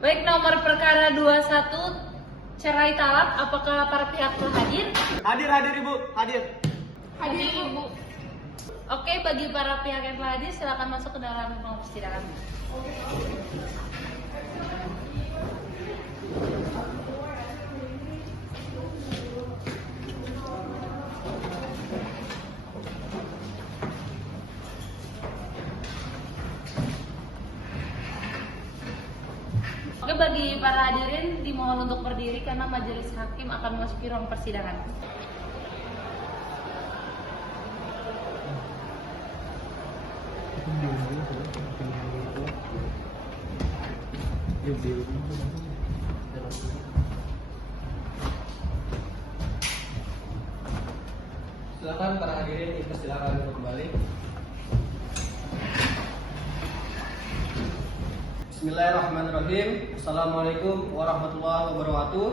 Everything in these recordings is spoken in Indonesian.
Baik, nomor perkara 21 cerai talak, apakah para pihak telah hadir? Hadir Ibu, hadir. Hadir Ibu. Oke, bagi para pihak yang telah hadir silakan masuk ke dalam ruang persidangan. Oke, bagi para hadirin dimohon untuk berdiri karena majelis hakim akan memasuki ruang persidangan. Silakan para hadirin dipersilakan untuk kembali. Bismillahirrahmanirrahim. Assalamualaikum warahmatullahi wabarakatuh.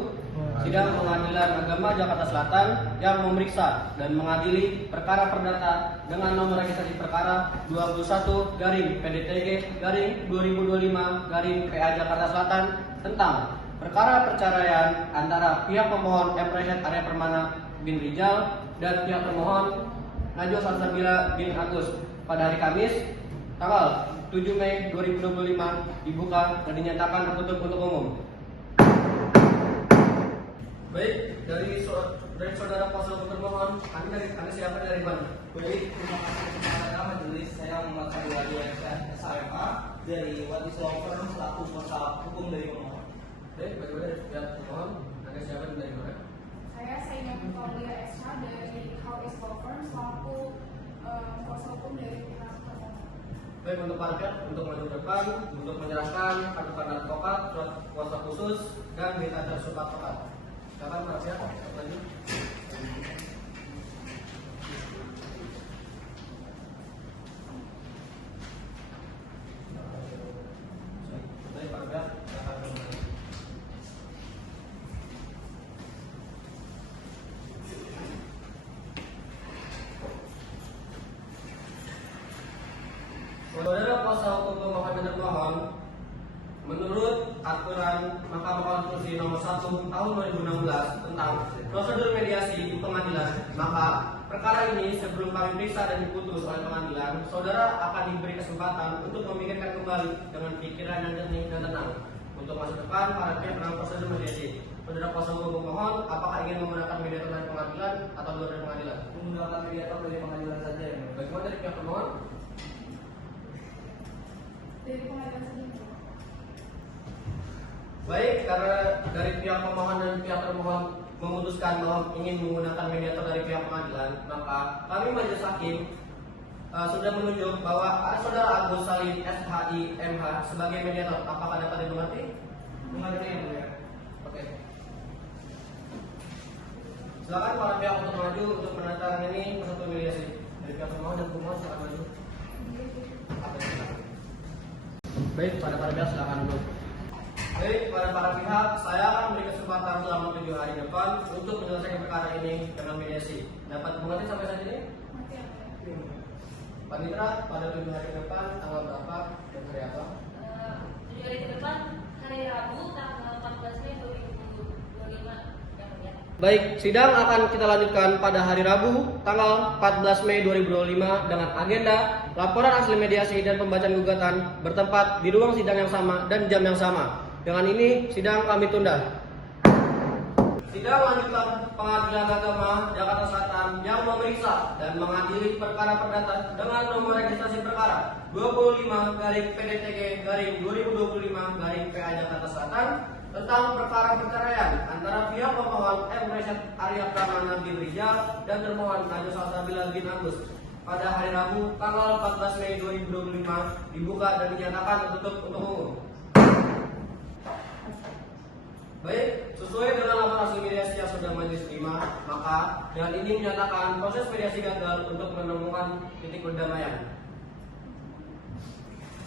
Sidang Pengadilan Agama Jakarta Selatan yang memeriksa dan mengadili perkara perdata dengan nomor registrasi perkara 21-PDTG-2025-PA Jakarta Selatan tentang perkara perceraian antara pihak pemohon M. Rashid Arya Permana bin Rijal dan pihak termohon Najwa Salsabila bin Agus pada hari Kamis tanggal 7 Mei 2025 dibuka dan dinyatakan tertutup untuk umum. Baik, dari saudara kuasa hukum termohon, Anda siapa dari mana? Baik, terima kasih kepada majelis. Saya Muhammad Sadi Wadi SHMA dari Wadi Law Firm selaku kuasa hukum dari pemohon. Baik, bagaimana dari pihak termohon? Anda siapa dan dari mana? Saya Sayyidah Faulia SH dari How is Law Firm selaku kuasa hukum dari pihak termohon. Baik, untuk para pihak untuk maju ke depan untuk menyerahkan kartu advokat, surat kuasa khusus dan berita tersebut advokat. Silakan para pihak lanjut. Baik, para pihak silakan kembali. Saudara kuasa hukum pemohon dan termohon, menurut aturan Mahkamah Konstitusi nomor 1 tahun 2016 tentang prosedur mediasi di pengadilan, maka perkara ini sebelum kami periksa dan diputus oleh pengadilan, saudara akan diberi kesempatan untuk memikirkan kembali dengan pikiran yang jernih dan tenang untuk masa depan para pihak dalam prosedur mediasi. Saudara kuasa hukum pemohon, apakah ingin menggunakan mediator dari pengadilan atau luar dari pengadilan? Menggunakan mediator dari pengadilan saja ya. Bagaimana dari pihak pemohon? Dari pengadilan sendiri. Baik, karena dari pihak pemohon dan pihak termohon memutuskan bahwa ingin menggunakan mediator dari pihak pengadilan, maka kami majelis hakim sudah menunjuk bahwa saudara Agus Salim SHI MH sebagai mediator. Apakah dapat dimengerti? Mengerti ya, Bu ya? Oke. Silakan para pihak untuk maju untuk menandatangani peserta mediasi. Dari pihak pemohon dan pemohon silakan maju. Baik, pada para pihak silakan duduk. Baik, pada para pihak, saya akan beri kesempatan selama 7 hari depan untuk menyelesaikan perkara ini dengan mediasi. Dapat mengerti sampai saat ini? Panitra, pada 7 hari depan, tanggal berapa dan hari apa? 7 hari ke depan, hari Rabu, tanggal 14 Mei 2025. Baik, sidang akan kita lanjutkan pada hari Rabu, tanggal 14 Mei 2025 dengan agenda laporan hasil mediasi dan pembacaan gugatan bertempat di ruang sidang yang sama dan jam yang sama. Dengan ini, sidang kami tunda. Sidang lanjutan Pengadilan Agama Jakarta Selatan yang memeriksa dan mengadili perkara perdata dengan nomor registrasi perkara 25-PDTG-2025-PA Jakarta Selatan tentang perkara perceraian antara pihak pemohon M. Rashid Arya Permana bin Rijal dan termohon Najwa Salsabila bin Agus pada hari Rabu tanggal 14 Mei 2025 dibuka dan dinyatakan tertutup untuk umum. Baik, sesuai dengan laporan hasil mediasi yang sudah majelis terima, maka dengan ini menyatakan proses mediasi gagal untuk menemukan titik perdamaian.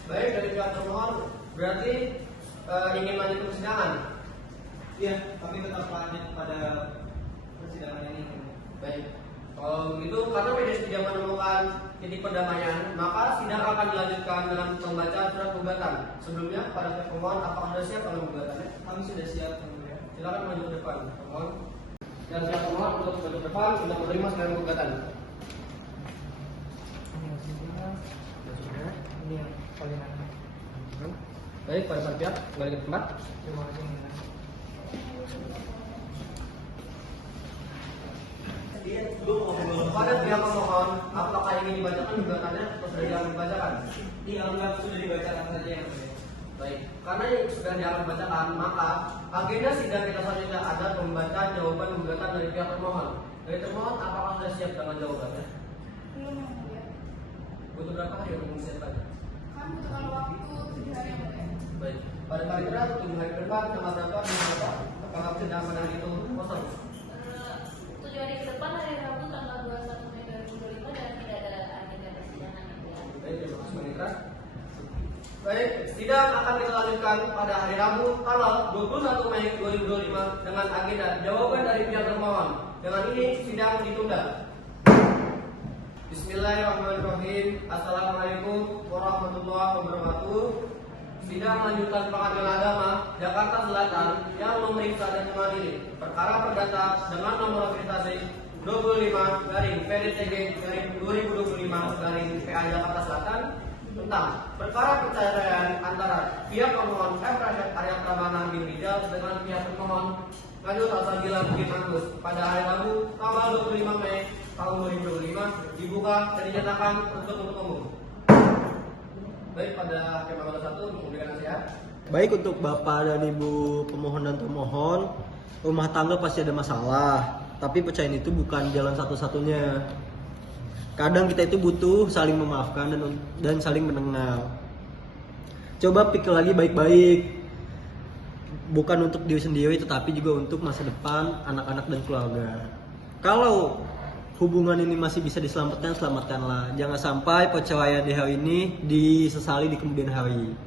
Baik, dari pihak termohon berarti ingin lanjut ke persidangan. Iya, kami tetap lanjut pada persidangan ini. Baik, Kalau begitu, karena mediasi tidak menemukan titik perdamaian, maka sidang akan dilanjutkan dengan membaca surat gugatan. Sebelumnya, pada pihak pemohon, apakah sudah siap dengan gugatannya? Kami sudah siap, Yang Mulia. Silakan maju ke depan, pemohon. Dan pihak pemohon untuk maju ke depan sudah menerima segala gugatan. Ini yang paling enak. Baik, pada pihak kembali ke tempat. Terima kasih, Yang Mulia. Pada pihak pemohon, apakah ingin dibacakan gugatannya atau sudah jangan dibacakan? Dianggap sudah dibacakan saja, Yang Mulia. Baik, karena yang sudah jangan dibacakan, maka agenda sidang kita selanjutnya ada membaca jawaban gugatan dari pihak termohon. Dari termohon, apakah sudah siap dengan jawabannya? Belum Yang Mulia. Butuh berapa hari untuk mempersiapkan? Kami butuhkan waktu 7 hari Yang Mulia. Baik, pada hari terakhir 7 hari ke depan, tanggal berapa? Tanggal berapa? Apakah sidang pada hari itu kosong? 7 hari ke depan hari Rabu tanggal 21 Mei 2025 dan tidak ada agenda persidangan Yang Mulia. Baik, terima kasih Manitra. Baik, sidang akan kita lanjutkan pada hari Rabu tanggal 21 Mei 2025 dengan agenda jawaban dari pihak termohon. Dengan ini sidang ditunda. Bismillahirrahmanirrahim. Assalamualaikum warahmatullahi wabarakatuh. Sidang lanjutan Pengadilan Agama Jakarta Selatan yang memeriksa dan mengadili perkara perdata dengan nomor akreditasi 25/PDTG/2025/PA Jakarta Selatan tentang perkara perceraian antara pihak pemohon F. Rashid Arya Pramana bin Rijal dengan pihak pemohon Lanjut Asagila Bukit Agus pada hari Rabu tanggal 25 Mei tahun 2025 dibuka dan dinyatakan untuk umum. Baik, pada hakim anggota 1 untuk memberikan nasihat. Baik, untuk Bapak dan Ibu pemohon dan termohon, rumah tangga pasti ada masalah, tapi perceraian itu bukan jalan satu-satunya. Kadang kita itu butuh saling memaafkan dan saling mendengar. Coba pikir lagi baik-baik, bukan untuk diri sendiri tetapi juga untuk masa depan anak-anak dan keluarga. Kalau hubungan ini masih bisa diselamatkan, selamatkanlah. Jangan sampai perceraian di hari ini disesali di kemudian hari.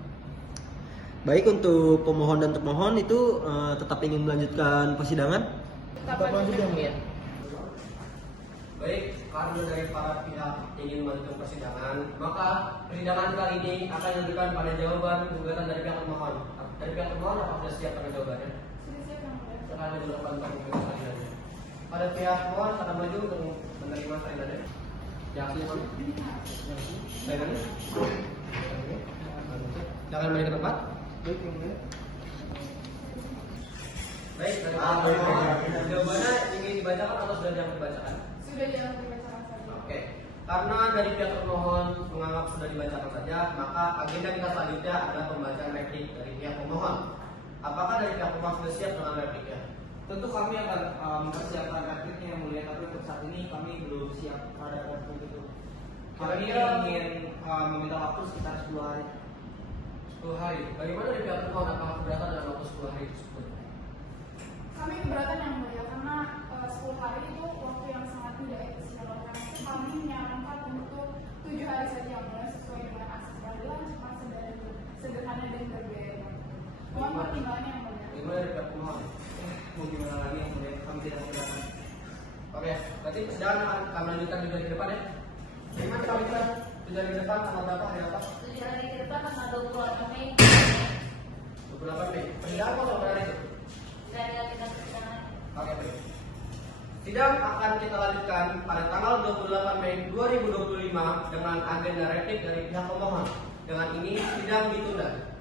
Baik, untuk pemohon dan termohon itu tetap ingin melanjutkan persidangan. Tetap lanjut Yang Mulia. Baik, karena dari para pihak ingin melanjutkan persidangan, maka persidangan kali ini akan dilanjutkan pada jawaban gugatan dari pihak termohon. Dari pihak termohon, apakah sudah siap pada jawabannya? Sudah siap Yang Mulia. Sekarang maju depan untuk memberikan salinan. Pada pihak termohon, akan maju untuk menerima salinannya. Yakin ya, Pak? Salinannya? Jangan balik ke tempat. Baik, Yang Mulia. Baik, dari pihak termohon, jawabannya ingin dibacakan atau sudah jangan dibacakan? Sudah jangan dibacakan saja. Oke, karena dari pihak termohon menganggap sudah dibacakan saja, maka agenda kita selanjutnya adalah pembacaan replik dari pihak pemohon. Apakah dari pihak pemohon sudah siap dengan repliknya? Tentu kami akan mempersiapkan repliknya, Yang Mulia, tapi untuk saat ini kami belum siap pada replik itu. Kami ingin meminta waktu sekitar 10 hari. 10 hari. Bagaimana dari pihak pemohon, apakah keberatan dalam waktu 10 hari tersebut? Kami keberatan Yang Mulia karena 10 hari itu waktu yang sangat tidak efisien. Karena itu kami menyarankan untuk 7 hari saja Yang Mulia sesuai dengan akses peradilan cepat, sederhana dan berbiaya. Mohon pertimbangannya Yang Mulia. Bagaimana dari pihak pemohon? Mau gimana lagi, Yang Mulia? Kami tidak keberatan. Oke, berarti persidangan akan kami lanjutkan di hari ke depan ya. Gimana kami kita di hari ke depan tanggal berapa, hari apa? 7 hari ke depan tanggal 28 Mei 28 Mei. Persidangan kosong pada hari itu. tidak ada agenda persidangan. Oke, baik. Sidang akan kita lanjutkan pada tanggal 28 Mei 2025 dengan agenda replik dari pihak pemohon. Dengan ini sidang ditunda.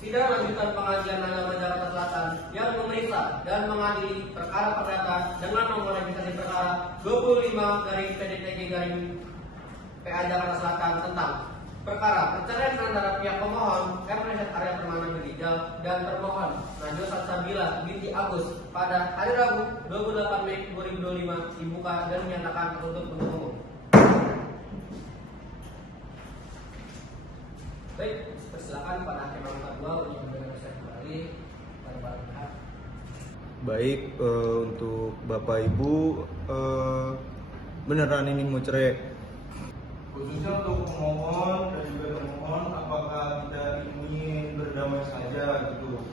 Sidang lanjutan Pengadilan Agama Jakarta Selatan yang memeriksa dan mengadili perkara perdata dengan nomor registrasi perkara 25/PDTG/PA Jakarta Selatan tentang perkara perceraian antara pihak pemohon F. Rashid Arya Pramana bin Rijal dan termohon Najwa Salsabila binti Agus pada hari Rabu 28 Mei 2025 dibuka dan menyatakan tertutup untuk umum. Baik, persilakan pada hakim anggota 2 untuk memberikan persiapan kembali pada para pihak. Baik, untuk Bapak Ibu beneran ingin mau cerai? Khususnya untuk pemohon dan juga termohon, apakah kita ingin berdamai saja gitu?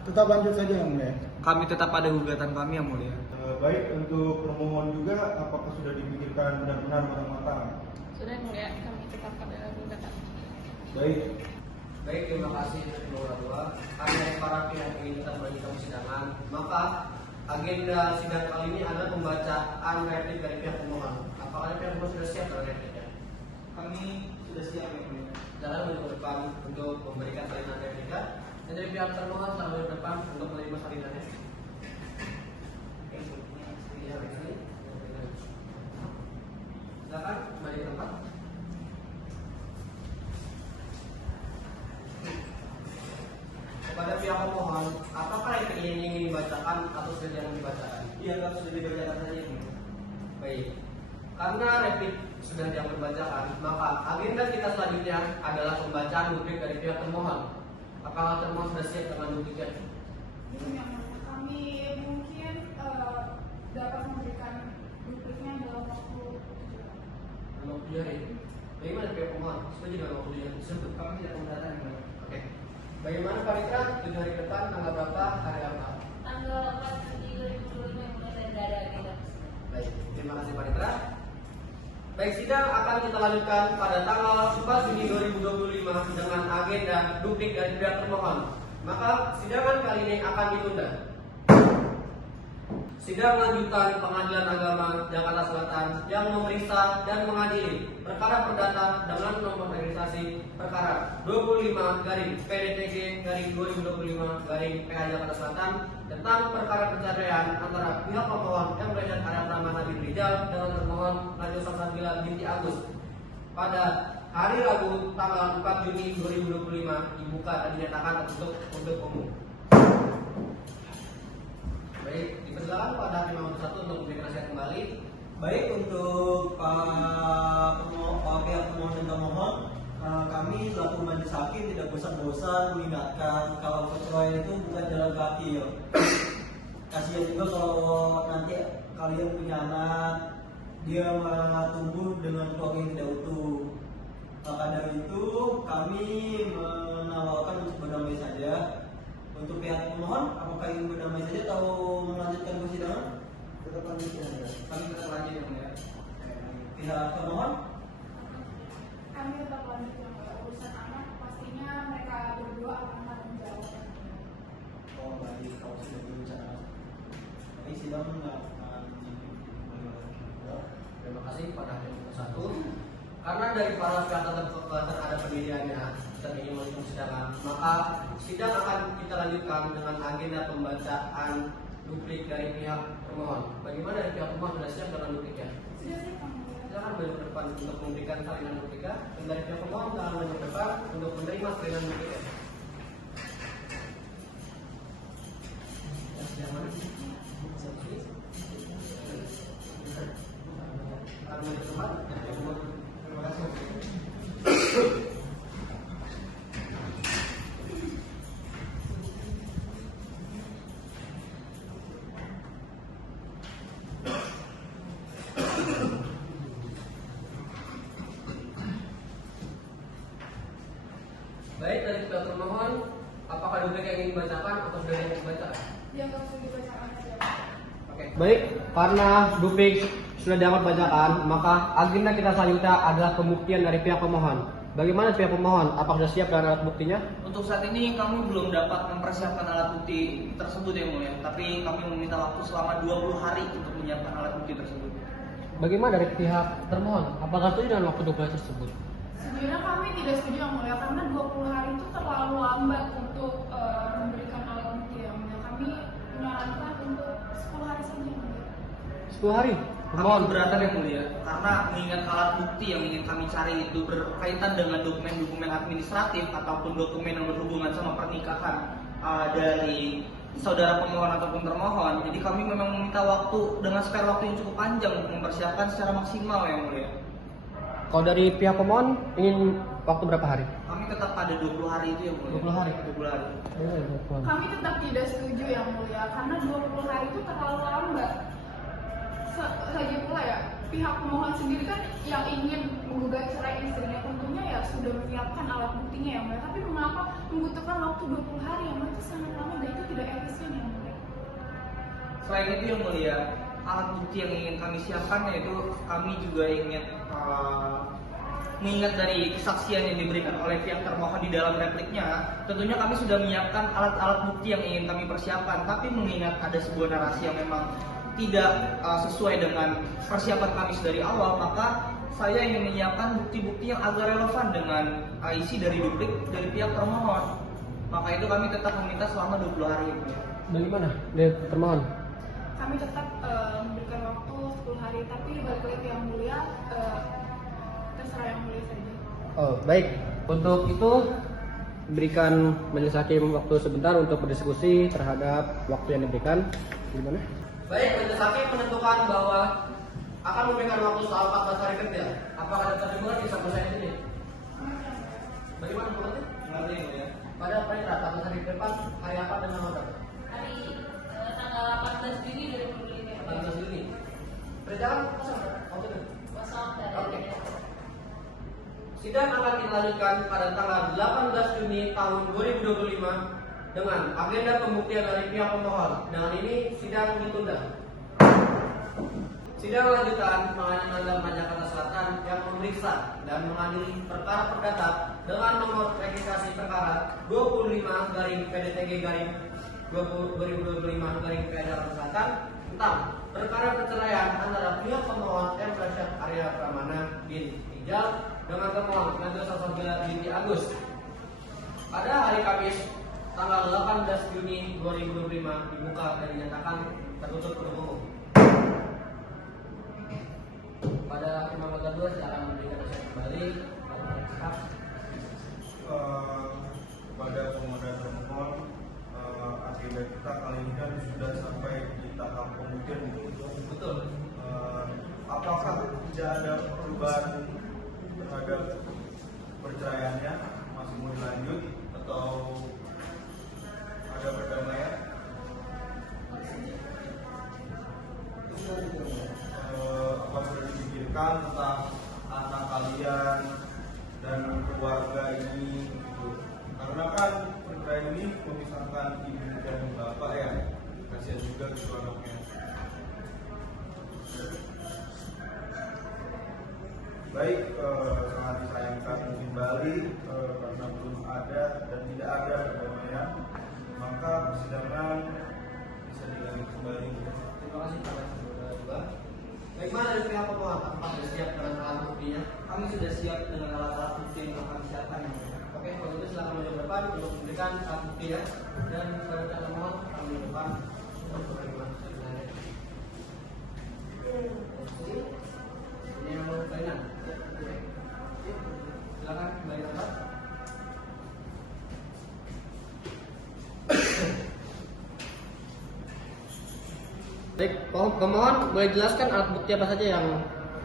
Tetap lanjut saja yang mulia. Kami tetap pada gugatan kami yang mulia. Baik, untuk pemohon juga apakah sudah dipikirkan benar-benar matang-matang? Sudah yang mulia, kami tetap pada gugatan. Baik. Baik, terima kasih kedua dua. Karena para pihak ingin tetap melanjutkan persidangan, maka agenda sidang kali ini adalah pembacaan replik dari pihak pemohon. Apakah pihak pemohon sudah siap dengan repliknya? Kami sudah siap yang mulia. Jalan menuju ke depan untuk memberikan salinan replika. Dan dari pihak termohon jalan menuju ke depan untuk menerima salinannya. Iya, ini. Silakan kembali ke tempat. Kepada pihak pemohon, apakah yang ingin dibacakan atau sudah jangan dibacakan? Iya, kalau sudah dibacakan saja yang mulia. Baik. Karena replik sudah jangan dibacakan, maka agenda kita selanjutnya adalah pembacaan duplik dari pihak termohon. Apakah termohon sudah siap dengan dupliknya? Belum yang mulia. Kami mungkin dapat memberikan dupliknya dalam waktu 7 hari. Bagaimana pihak pemohon? Setuju dengan waktu yang tersebut? Kami tidak keberatan yang mulia. Oke. Bagaimana Pak Ritra? 7 hari ke depan, tanggal berapa? Hari apa? Tanggal 4 Juni 2025 yang mulia dan tidak ada agenda. Baik, terima kasih Pak Ritra. Baik, sidang akan kita lanjutkan pada tanggal 4 Juni 2025 dengan agenda duplik dari pihak termohon. Maka sidangan kali ini akan ditunda. Sidang lanjutan Pengadilan Agama Jakarta Selatan yang memeriksa dan mengadili perkara perdata dengan nomor registrasi perkara 25-PDTG-2025-PH Jakarta Selatan tentang perkara perceraian antara pihak pemohon yang Richard Arya Pramana bin Rijal dengan termohon Najwa Salsabila binti Agus pada hari Rabu tanggal 4 Juni 2025 dibuka dan dinyatakan tertutup untuk umum. Baik, dipersilakan pada Hakim Mahkamah Satu untuk memberikan nasihat kembali. Baik, untuk pihak pemohon dan termohon, kami selaku majelis hakim tidak bosan-bosan mengingatkan kalau perceraian itu bukan jalan kaki ya. Kasihan juga kalau nanti kalian punya anak, dia malah tumbuh dengan keluarga yang tidak utuh. Maka dari itu kami menawarkan untuk berdamai saja. Untuk pihak pemohon, apakah ingin berdamai saja atau melanjutkan persidangan? Tetap lanjut yang mulia. Kami tetap lanjut yang mulia. Pihak pemohon? kami tetap lanjut yang mulia. Urusan anak pastinya mereka berdua akan tanggung jawab. Oh, baik, kalau sudah berencana. Baik, sidang Terima kasih pada Hakim Satu. Karena dari para pihak terhadap pendiriannya dan ingin melanjutkan persidangan, maka sidang akan kita lanjutkan dengan agenda pembacaan duplik dari pihak pemohon. Bagaimana dari pihak pemohon sudah siap dengan dupliknya? Sudah sih Kang Mulia. Silakan beliau ke depan untuk memberikan salinan dupliknya. Dan dari pihak pemohon silakan beliau ke depan untuk menerima salinan dupliknya. Yang mana? Akan beliau ke depan. Terima kasih. Baik, dari pihak termohon, apakah duplik yang ingin dibacakan atau sudah yang dibacakan? Dianggap sudah dibacakan saja. Oke. Baik, karena duplik sudah dapat bacakan, maka agenda kita selanjutnya adalah pembuktian dari pihak pemohon. Bagaimana pihak pemohon? Apakah sudah siap dengan alat buktinya? Untuk saat ini kami belum dapat mempersiapkan alat bukti tersebut yang mulia, tapi kami meminta waktu selama 20 hari untuk menyiapkan alat bukti tersebut. Bagaimana dari pihak termohon? Apakah setuju dengan waktu 12 tersebut? Sejujurnya kami tidak setuju yang mulia karena 20 hari itu terlalu lambat untuk memberikan alat bukti yang mulia. Kami menyarankan untuk 10 hari saja yang mulia. 10 hari? Kami keberatan yang mulia, karena mengingat alat bukti yang ingin kami cari itu berkaitan dengan dokumen-dokumen administratif ataupun dokumen yang berhubungan sama pernikahan dari saudara pemohon ataupun termohon. Jadi kami memang meminta waktu dengan spare waktu yang cukup panjang untuk mempersiapkan secara maksimal yang mulia. Kalau dari pihak pemohon ingin waktu berapa hari? Kami tetap pada 20 hari itu yang mulia. 20 hari? 20 hari. Kami tetap tidak setuju yang mulia karena 20 hari itu terlalu lambat. Lagi pula ya, pihak pemohon sendiri kan yang ingin menggugat cerai istrinya tentunya ya sudah menyiapkan alat buktinya ya Mbak. Tapi mengapa membutuhkan waktu 20 hari ya Mbak? Itu sangat lama dan itu tidak efisien ya Mbak. Selain itu yang mulia, alat bukti yang ingin kami siapkan yaitu kami juga ingin mengingat dari kesaksian yang diberikan oleh pihak termohon di dalam repliknya, tentunya kami sudah menyiapkan alat-alat bukti yang ingin kami persiapkan. Tapi mengingat ada sebuah narasi yang memang tidak sesuai dengan persiapan kami dari awal, maka saya ingin menyiapkan bukti-bukti yang agak relevan dengan isi dari duplik dari pihak termohon. Maka itu kami tetap meminta selama 20 hari. Bagaimana dari termohon? Kami tetap memberikan waktu 10 hari, tapi balik lagi yang mulia terserah yang mulia saja. Oh, baik. Untuk itu berikan majelis hakim waktu sebentar untuk berdiskusi terhadap waktu yang diberikan. Gimana? Baik, majelis hakim menentukan bahwa akan memberikan waktu soal 14 hari kerja. Apakah ada pertimbangan bisa selesai di sini? Bagaimana menurutnya? Mengerti ya? Pada perintah 14 hari ke depan, hari apa dan tanggal berapa? Hari tanggal 18 Juni 2025. 18 Juni. Berjalan kosong, waktu itu. Kosong dari Oke. Sidang akan dilanjutkan pada tanggal 18 Juni tahun 2025 dengan agenda pembuktian dari pihak pemohon. Dengan ini sidang ditunda. Sidang lanjutan Pengadilan Jakarta Selatan yang memeriksa dan mengadili perkara perdata dengan nomor registrasi perkara 25/PDTG/2025/PDT Jakarta Selatan tentang perkara perceraian antara pihak pemohon M. Rasyad Arya Pramana bin Ijal dengan termohon Najwa Sasabila binti Agus pada hari Kamis tanggal 18 Juni 2025 dibuka dan dinyatakan tertutup untuk umum. Pada Imam kedua silakan memberikan nasihat kembali. Kepada pemohon dan termohon, agenda kita kali ini kan sudah sampai di tahap pembuktian gitu. Betul. Apakah tidak ada perubahan terhadap perceraiannya, masih mau dilanjut atau ada perdamaian? Apa sudah dipikirkan tentang anak kalian dan keluarga ini gitu. Karena kan perceraian ini memisahkan ibu dan bapak ya, kasihan juga gitu anaknya. Baik, sangat disayangkan kembali karena belum ada dan tidak ada perdamaian, maka persidangan bisa dilanjut kembali. Terima kasih pada kedua. Bagaimana dari pihak pemohon? Apakah sudah siap dengan alat buktinya? Kami sudah siap dengan alat-alat bukti yang akan kami siapkan. Oke, kalau gitu silakan maju ke depan untuk memberikan alat bukti ya. Dan selanjutnya pemohon kami ke depan untuk bagaimana selanjutnya. Ini yang mau kainan. Silakan kembali tempat. Baik, pemohon boleh jelaskan alat bukti apa saja yang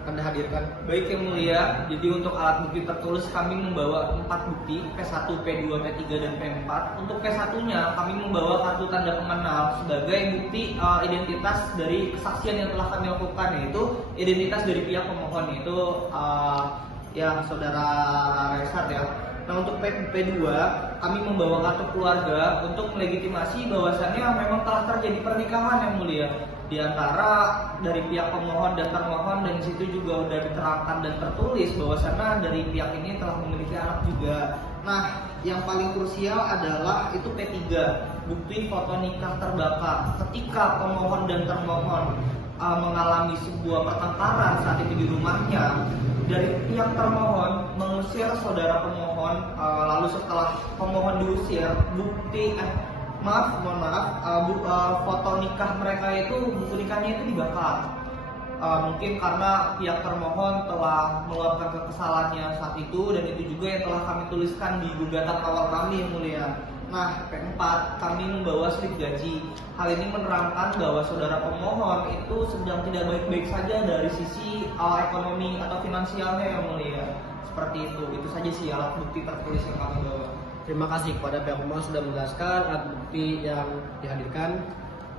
Anda hadirkan? Baik yang mulia, jadi untuk alat bukti tertulis kami membawa 4 bukti, P1, P2, P3, dan P4. Untuk P1-nya kami membawa kartu tanda pengenal sebagai bukti identitas dari kesaksian yang telah kami lakukan, yaitu identitas dari pihak pemohon, yaitu ya saudara Resat ya. Nah untuk P2 kami membawa kartu keluarga untuk melegitimasi bahwasannya memang telah terjadi pernikahan yang mulia di antara dari pihak pemohon dan termohon, dan situ juga sudah diterangkan dan tertulis bahwasannya dari pihak ini telah memiliki anak juga. Nah yang paling krusial adalah itu P3, bukti foto nikah terbakar ketika pemohon dan termohon mengalami sebuah pertengkaran saat itu di rumahnya. Dari pihak termohon mengusir saudara pemohon, lalu setelah pemohon diusir, foto nikah mereka itu, buku nikahnya itu dibakar. Mungkin karena pihak termohon telah meluapkan kekesalannya saat itu, dan itu juga yang telah kami tuliskan di gugatan awal kami yang mulia. Nah, P4 kami membawa slip gaji. Hal ini menerangkan bahwa saudara pemohon itu sedang tidak baik-baik saja dari sisi ekonomi atau finansialnya yang mulia. Seperti itu saja sih alat bukti tertulis yang kami bawa. Terima kasih kepada pihak pemohon sudah menjelaskan alat bukti yang dihadirkan.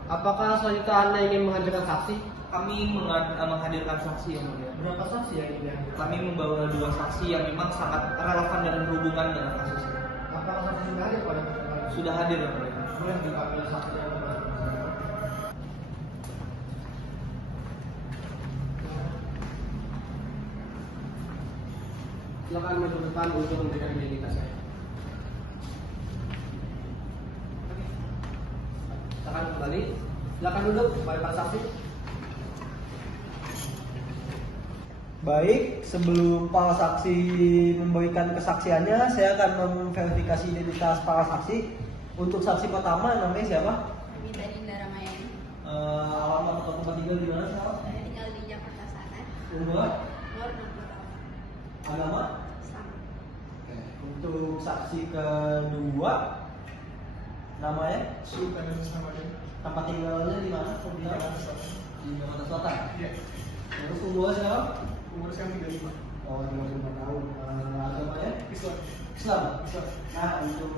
Apakah selanjutnya Anda ingin menghadirkan saksi? Kami menghadirkan saksi yang mulia. Berapa saksi yang ingin dihadirkan? Kami membawa 2 saksi yang memang sangat relevan dan berhubungan dengan kasus ini. Apakah saksi sudah hadir pada persidangan? Sudah hadir yang mulia. Boleh dipanggil saksi yang bersangkutan. Silakan maju ke depan untuk memberikan identitasnya. Silakan kembali. Silakan duduk, baik para saksi. Baik, sebelum para saksi memberikan kesaksiannya, saya akan memverifikasi identitas para saksi. Untuk saksi pertama namanya siapa? Minta Dinda Ramayani. Alamat atau tempat tinggal di mana? Saya tinggal di Jakarta Selatan. Umur? Umur 60 tahun. Agama? Islam. Oke. Untuk saksi kedua namanya? Tempat tinggalnya di mana? Di Jakarta Selatan. Iya. Terus umur siapa? Umur saya 35. Oh, 35 tahun. Agamanya? Islam. Islam. Nah, untuk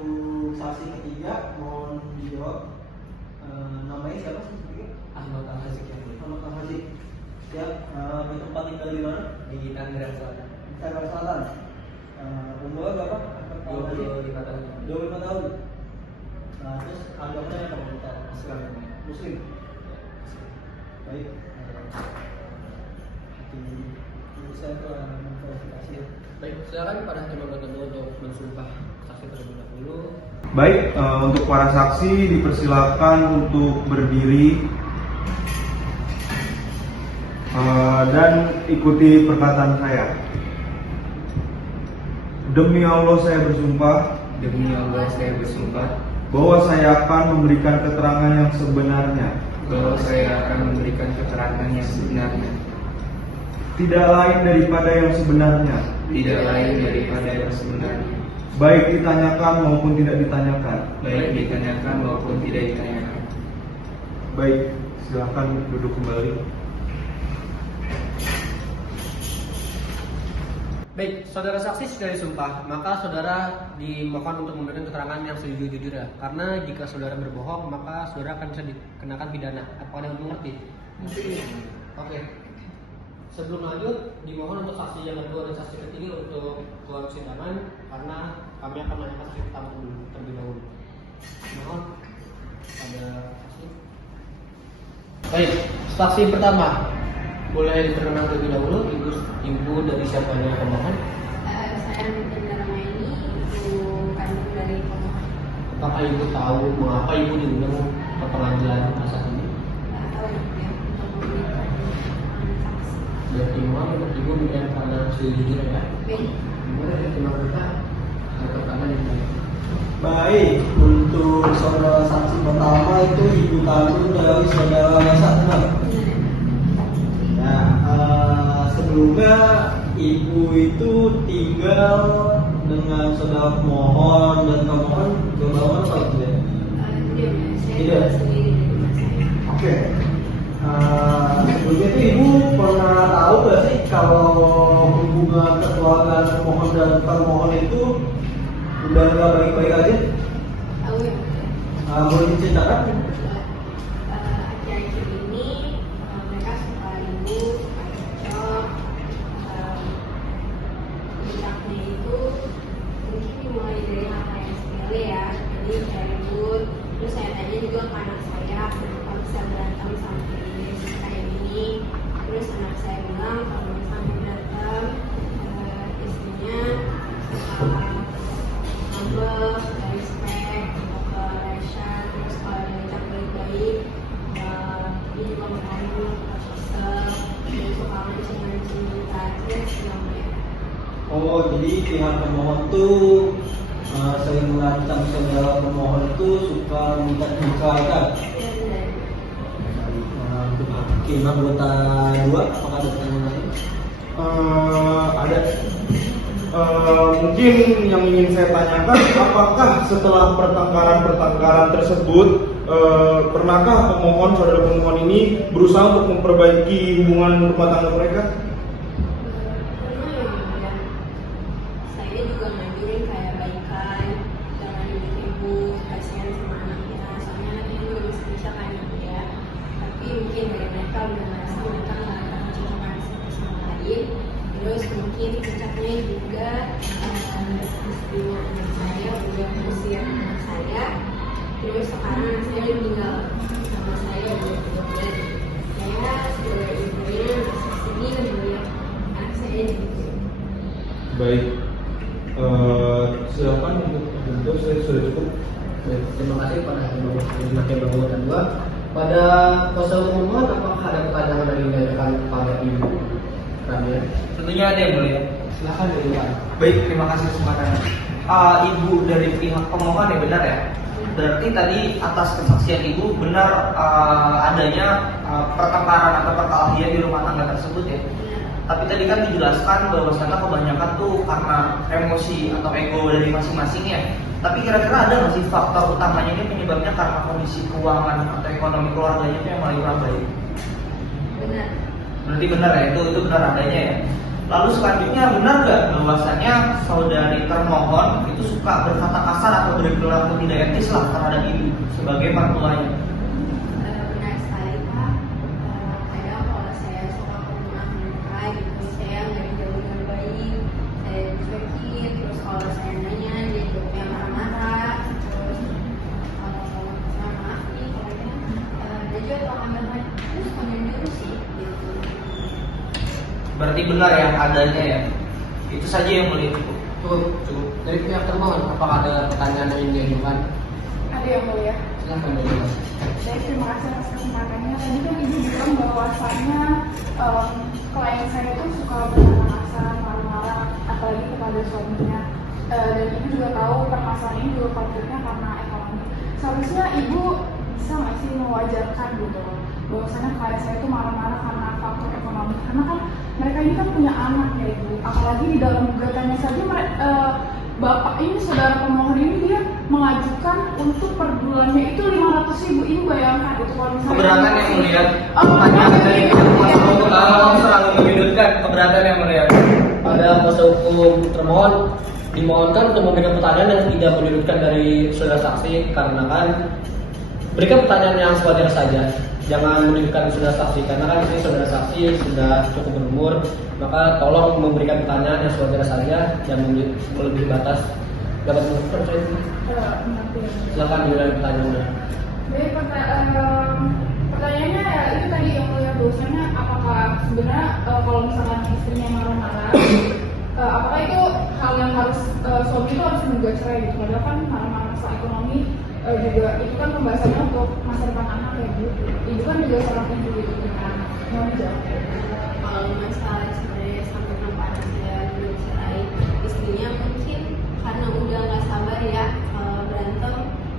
saksi ketiga mohon dijawab. Namanya siapa sih? Ahmad Al-Hazik yang mulia. Ahmad Al-Hazik. Ya, bertempat tinggal di mana? Di Tangerang Selatan. Tangerang Selatan. Umur berapa? 25 tahun. 25 tahun. Nah, terus agamanya apa kita? Islam. Muslim. Baik. Saya telah memverifikasi. Baik, silakan pada hakim anggota kedua untuk mensumpah saksi terlebih dahulu. Baik, untuk para saksi dipersilakan untuk berdiri dan ikuti perkataan saya. Demi Allah saya bersumpah Demi Allah saya bersumpah bahwa saya akan memberikan keterangan yang sebenarnya, bahwa saya akan memberikan keterangan yang sebenarnya, tidak lain daripada yang sebenarnya, tidak lain daripada yang sebenarnya, baik ditanyakan maupun tidak ditanyakan. baik ditanyakan maupun tidak ditanyakan. Baik, silakan duduk kembali. Baik, saudara saksi sudah disumpah, maka saudara dimohon untuk memberikan keterangan yang sejujur-jujurnya. Karena jika saudara berbohong, maka saudara akan bisa dikenakan pidana. Apakah Anda mengerti? Oke. Sebelum lanjut, dimohon untuk saksi yang kedua dan saksi ketiga untuk keluar persidangan, karena kami akan menanyakan saksi pertama dulu terlebih dahulu. Mohon ada saksi. Baik, saksi pertama boleh diperkenalkan terlebih dahulu, ibu dari siapanya pemohon. Saya Dinda Ramayani, ibu kandung dari pemohon. Apakah ibu tahu mengapa ibu diundang ke pengadilan saat ini? Nggak tahu ya, untuk memberikan saksi. Berarti mohon untuk ibu memberikan keterangan sejujurnya ya. Baik. Boleh terima kita pertama yang baik. Baik, untuk saudara saksi pertama itu ibu kandung dari saudara Nesa, benar? Nah, sebelumnya ibu itu tinggal dengan saudara pemohon dan pemohon berbarengan apa itu ya? Tidak, saya Tidak. tinggal sendiri di rumah saya. Oke. Sebelumnya itu ibu pernah tahu gak sih kalau hubungan kekeluargaan pemohon dan termohon itu udah nggak baik-baik aja? Tahu ya. Boleh diceritakan? Akhir-akhir ini mereka suka ribut, suka cocok. Puncaknya itu mungkin dimulai dari hal yang sepele ya. Jadi saya ribut, terus saya tanya juga ke anak saya kenapa bisa berantem sampai kayak gini. Terus anak saya bilang kalau sampai berantem istrinya suka ngambek, gak respect, kekerasan, terus kalau diajak baik-baik dia juga merayu, kesel, dan suka mancing-mancing kita terus namanya. Oh, jadi pihak pemohon tuh sering mengancam saudara pemohon itu suka minta diceraikan. Untuk hakim anggota dua, apakah ada pertanyaan lain? Ada. Mungkin yang ingin saya tanyakan, apakah setelah pertengkaran tersebut, pernahkah saudara pemohon ini berusaha untuk memperbaiki hubungan rumah tangga mereka? Pernah ya, ya. Saya juga ngajurin kayak baikan, jangan ribut-ribut, kasihan sama anaknya, soalnya anaknya juga bisa kan ya. juga istrinya anak saya udah usia anak saya, terus sekarang anak saya udah tinggal sama saya udah 3 bulan. Saya sebagai ibunya masih sedih melihat anak saya gitu. Baik, silakan untuk saya sudah cukup. Baik, terima kasih pada Hakim Bangunan 2. Pada kuasa hukum mohon, apakah ada pertanyaan dari rekan pada Ibu Ramya? Tentunya ada yang mulia. Silakan dari Pak. Baik, terima kasih kesempatannya. Ibu dari pihak pemohon ya benar ya? Berarti tadi atas kesaksian Ibu benar adanya pertengkaran atau perkelahian di rumah tangga tersebut ya? Tapi tadi kan dijelaskan bahwasanya kebanyakan tuh karena emosi atau ego dari masing-masing ya. Tapi kira-kira ada nggak sih faktor utamanya ini penyebabnya karena kondisi keuangan atau ekonomi keluarganya itu yang paling kurang baik? Benar. Berarti benar ya, itu benar adanya ya. Lalu selanjutnya benar nggak bahwasanya saudari termohon itu suka berkata kasar atau berperilaku tidak etis lah terhadap ibu sebagai mertuanya? Benar sekali Pak. Kadang kalau saya suka ke rumah mereka gitu, saya nggak dijauh dengan baik, saya dicuekin. Terus kalau saya nanya dia juga yang marah-marah. Terus saya maaf nih kalau dia juga kalau ngambil terus dulu sih gitu. Berarti benar ya adanya ya. Itu saja yang boleh Cukup. Dari pihak termohon, apakah ada pertanyaan yang ingin diajukan? Ada yang mulia. Silakan dari Mas. Saya terima kasih atas kesempatannya. Tadi kan ibu bilang bahwasannya klien saya itu suka berkata kasar, marah-marah, apalagi kepada suaminya. Dan ibu juga tahu permasalahan ini juga konfliknya karena ekonomi. Seharusnya ibu bisa nggak sih mewajarkan gitu, bahwasannya klien saya itu marah-marah karena faktor ekonomi. Karena kan mereka ini kan punya anak ya ibu. Apalagi di dalam gugatannya saja bapak ini, saudara pemohon ini dia mengajukan untuk per bulannya itu 500.000. Ibu bayangkan itu kalau misalnya keberatan yang mulia. Pertanyaan dari selalu menyudutkan keberatan yang mulia. Pada kuasa hukum termohon dimohonkan untuk memberikan pertanyaan yang tidak menyudutkan dari saudara saksi, karena kan berikan pertanyaan yang sewajar saja, jangan menyudutkan saudara saksi, karena kan ini saudara saksi sudah cukup berumur, maka tolong memberikan pertanyaan yang sewajar saja, jangan melebihi batas. Dapat mengukur saya ini. Silakan dimulai pertanyaannya. Jadi pertanyaannya ya itu tadi yang mulia, bahwasanya apakah sebenarnya kalau misalkan istrinya marah-marah, apakah itu hal yang harus suami itu harus menggugat cerai gitu? Padahal kan marah-marah masalah ekonomi juga itu kan pembahasannya untuk masa depan anak ya Bu. Ibu kan juga seorang ibu gitu kan. Mohon dijawab. Kalau masalah sebenarnya sampai kenapa anak saya belum cerai, istrinya mungkin karena udah nggak sabar ya berantem,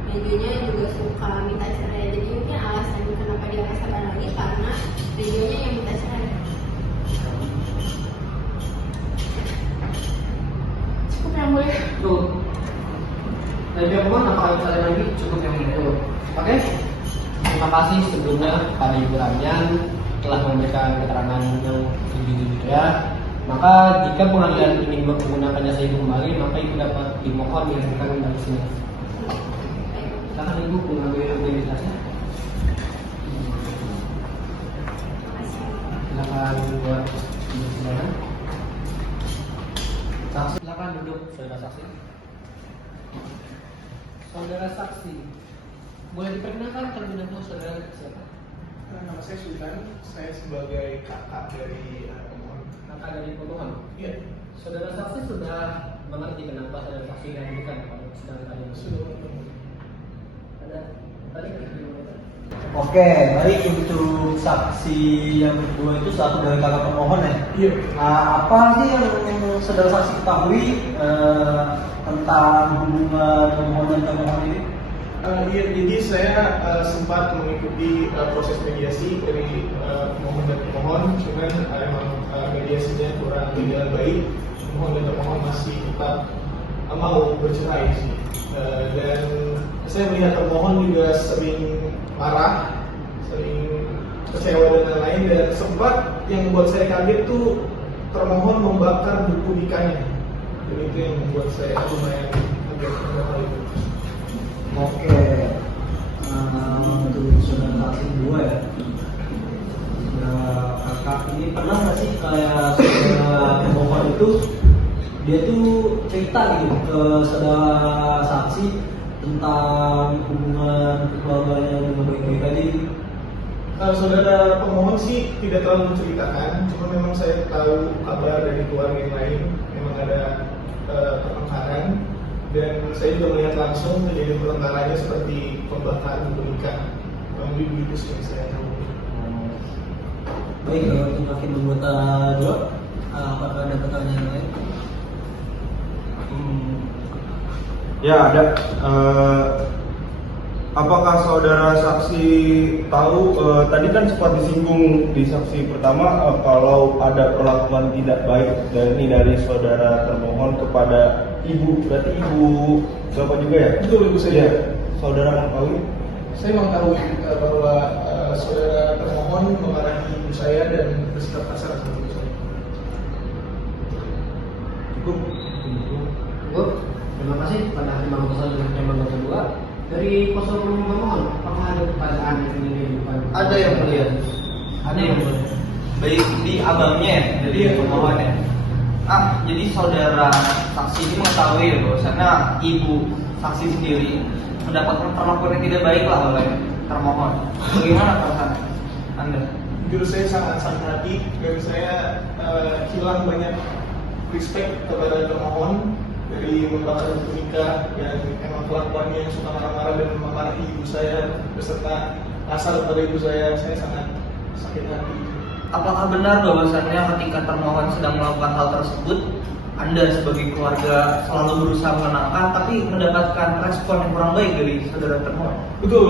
Mejonya juga suka minta cerai. Jadi mungkin alasan kenapa dia nggak sabar lagi karena Mejonya yang minta cerai. Cukup yang boleh. Tuh. Dari pihak pemohon, apakah bisa lagi? Cukup yang itu. Oke. Terima kasih sebelumnya pada Ibu Ramyan telah memberikan keterangan yang jujur ya. Maka jika pengadilan ingin menggunakan jasa Ibu kembali, maka Ibu dapat dimohon dihadirkan kembali sini. Silakan Ibu mengambil identitasnya. Silakan buat silakan. Saksi, silakan duduk, saudara saksi. Saudara saksi, boleh diperkenalkan terlebih dahulu saudara siapa? Nama saya Sultan, saya sebagai kakak dari pemohon. Kakak dari pemohon. Iya. Saudara saksi sudah mengerti kenapa saudara saksi dihadirkan pada sidang kali ini? Sudah. Ada tadi Oke, baik untuk saksi yang kedua itu satu dari kakak pemohon ya. Iya. Apa sih yang saudara saksi ketahui tentang hubungan pemohon dan termohon ini? Iya, jadi saya sempat mengikuti proses mediasi dari pemohon dan pemohon, cuman emang mediasinya kurang berjalan baik. Pemohon dan pemohon masih tetap mau bercerai sih. Dan saya melihat pemohon juga sering marah, sering kecewa dan lain-lain, dan sempat yang membuat saya kaget tuh termohon membakar buku nikahnya. Dan itu yang membuat saya lumayan kaget pada hal itu. Oke, untuk saudara saksi kedua ya. Kakak ini pernah nggak sih kayak saudara pemohon itu dia tuh cerita gitu ke saudara saksi tentang hubungan keluarganya dengan baik-baik aja gitu. Saudara pemohon sih tidak terlalu menceritakan, cuma memang saya tahu kabar dari keluarga yang lain memang ada pertengkaran, dan saya juga melihat langsung kejadian pertengkarannya seperti pembakaran buku nikah. Begitu sih yang saya tahu. Baik, untuk makin anggota dua, apakah ada pertanyaan lain? Ya ada. Apakah saudara saksi tahu tadi kan sempat disinggung di saksi pertama kalau ada perlakuan tidak baik dari saudara termohon kepada ibu, berarti ibu bapak juga ya? Betul, ibu saya. Ya. Saudara mengetahui? Saya mengetahui bahwa saudara termohon memarahi ibu saya dan bersikap kasar sama ibu saya. Cukup. Terima kasih pada hakim anggota dan anggota kedua. Dari kuasa hukum pemohon, apakah ada pertanyaan yang ingin diajukan? Ada yang mulia. Ada yang mulia. Baik di abangnya ya, dari pemohon ya. Jadi saudara saksi ini mengetahui ya bahwasanya ibu saksi sendiri mendapatkan perlakuan yang tidak baik lah oleh termohon. Bagaimana perasaan Anda? Jujur saya sangat sakit hati dan saya hilang banyak respect kepada termohon dari membakar buku nikah dan emang kelakuannya yang suka marah-marah dan memarahi ibu saya beserta kasar kepada ibu saya sangat sakit hati. Apakah benar bahwasannya ketika termohon sedang melakukan hal tersebut, Anda sebagai keluarga selalu berusaha menenangkan tapi mendapatkan respon yang kurang baik dari saudara termohon? Betul,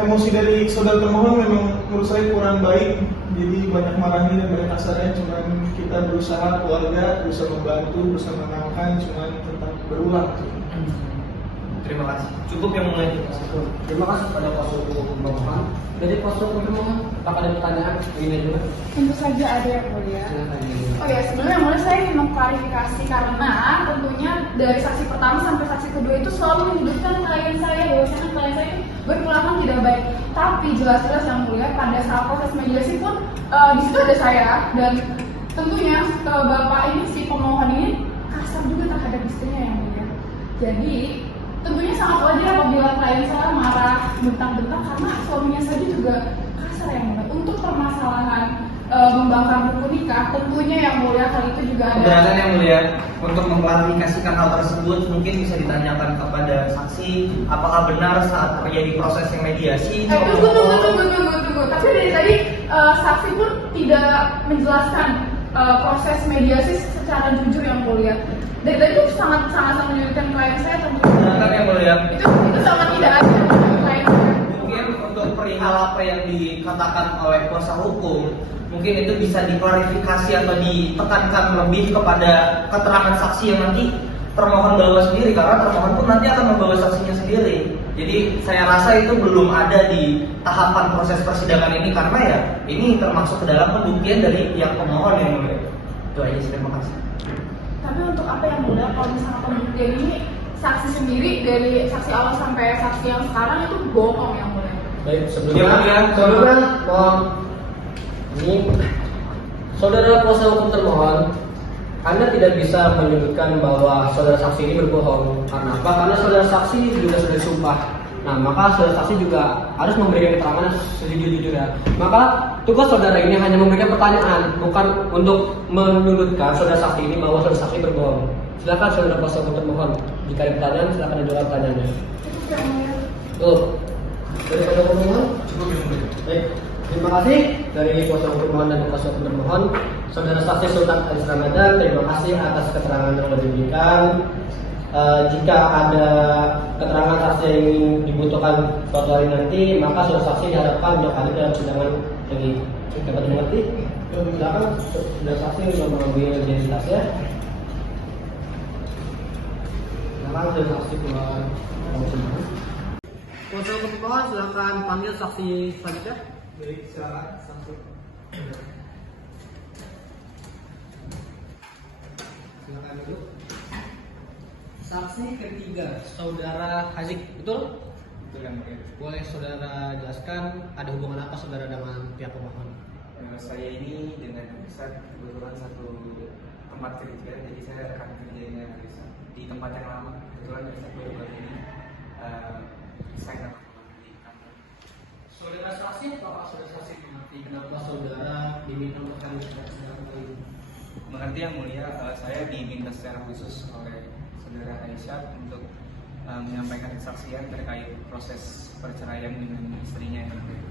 emosi dari saudara termohon memang menurut saya kurang baik, jadi banyak marahnya dan banyak kasarnya. Cuman kita berusaha, keluarga berusaha membantu, berusaha menenangkan, cuman tetap berulang. Terima kasih. Cukup yang mulia. Terima kasih pada kuasa hukum pemohon. Dari kuasa hukum pemohon, apakah ada pertanyaan ingin diajukan? Tentu saja ada yang mulia. Oh ya, sebenarnya yang mulia saya ingin mengklarifikasi karena tentunya dari saksi pertama sampai saksi kedua itu selalu menyudutkan klien saya bahwasanya klien saya berperilaku tidak baik. Tapi jelas-jelas yang mulia pada saat proses mediasi pun di situ ada saya dan tentunya bapak ini si pemohon ini kasar juga terhadap istrinya yang mulia. Jadi tentunya sangat wajar apabila klien saya marah, bentak-bentak karena suaminya saja juga kasar yang mulia. Untuk permasalahan membakar buku nikah, tentunya yang mulia hal itu juga ada. Keberatan yang mulia, untuk mengklarifikasikan hal tersebut mungkin bisa ditanyakan kepada saksi apakah benar saat terjadi proses yang mediasi. Tunggu. Tapi dari tadi saksi pun tidak menjelaskan proses mediasi secara jujur yang mulia. Dari tadi itu sangat menyulitkan klien saya tentunya. Keberatan yang mulia. Itu sangat tidak adil untuk klien saya. Mungkin untuk perihal apa yang dikatakan oleh kuasa hukum, mungkin itu bisa diklarifikasi atau ditekankan lebih kepada keterangan saksi yang nanti termohon bawa sendiri, karena termohon pun nanti akan membawa saksinya sendiri. Jadi saya rasa itu belum ada di tahapan proses persidangan ini karena ya ini termasuk ke dalam pembuktian dari pihak pemohon yang mulia. Itu aja, terima kasih. Tapi untuk apa yang mulia kalau misalnya pembuktian ini saksi sendiri dari saksi awal sampai saksi yang sekarang itu bohong yang mulia. Baik, sebelumnya mohon ini saudara kuasa hukum termohon, Anda tidak bisa menyebutkan bahwa saudara saksi ini berbohong. Karena apa? Karena saudara saksi juga sudah disumpah. Nah, maka saudara saksi juga harus memberikan keterangan sejujur-jujurnya. Maka tugas saudara ini hanya memberikan pertanyaan, bukan untuk menyudutkan saudara saksi ini bahwa saudara saksi berbohong. Silakan saudara kuasa hukum termohon. Jika ada pertanyaan, silakan ajukan pertanyaannya. Tuh, dari kuasa hukum termohon. Baik. Terima kasih dari kuasa hukum pemohon dan kuasa hukum termohon. Saudara saksi Sultan Aziz Ramadan, terima kasih atas keterangan yang sudah diberikan. Jika ada keterangan saksi yang ingin dibutuhkan suatu hari nanti, maka saudara saksi diharapkan untuk hadir dalam persidangan lagi. Dapat dimengerti? Silakan saudara saksi yang mengambil identitasnya. Silakan saudara saksi keluar. Kuasa hukum pemohon, silakan panggil saksi selanjutnya. Baik, silakan saksi. Silakan duduk. Saksi ketiga, saudara Hazik, betul? Betul yang mulia. Boleh saudara jelaskan ada hubungan apa saudara dengan pihak pemohon? Saya ini dengan Ustaz kebetulan satu tempat kerja, jadi saya rekan kerjanya Reza di tempat yang lama. Kebetulan Reza baru-baru ini saya di kantor. Saudara saksi, apakah saudara saksi mengerti kenapa saudara diminta untuk kami secara kembali? Mengerti yang mulia, saya diminta secara khusus oleh saudara Aisyah untuk menyampaikan kesaksian terkait proses perceraian dengan istrinya yang berbeda.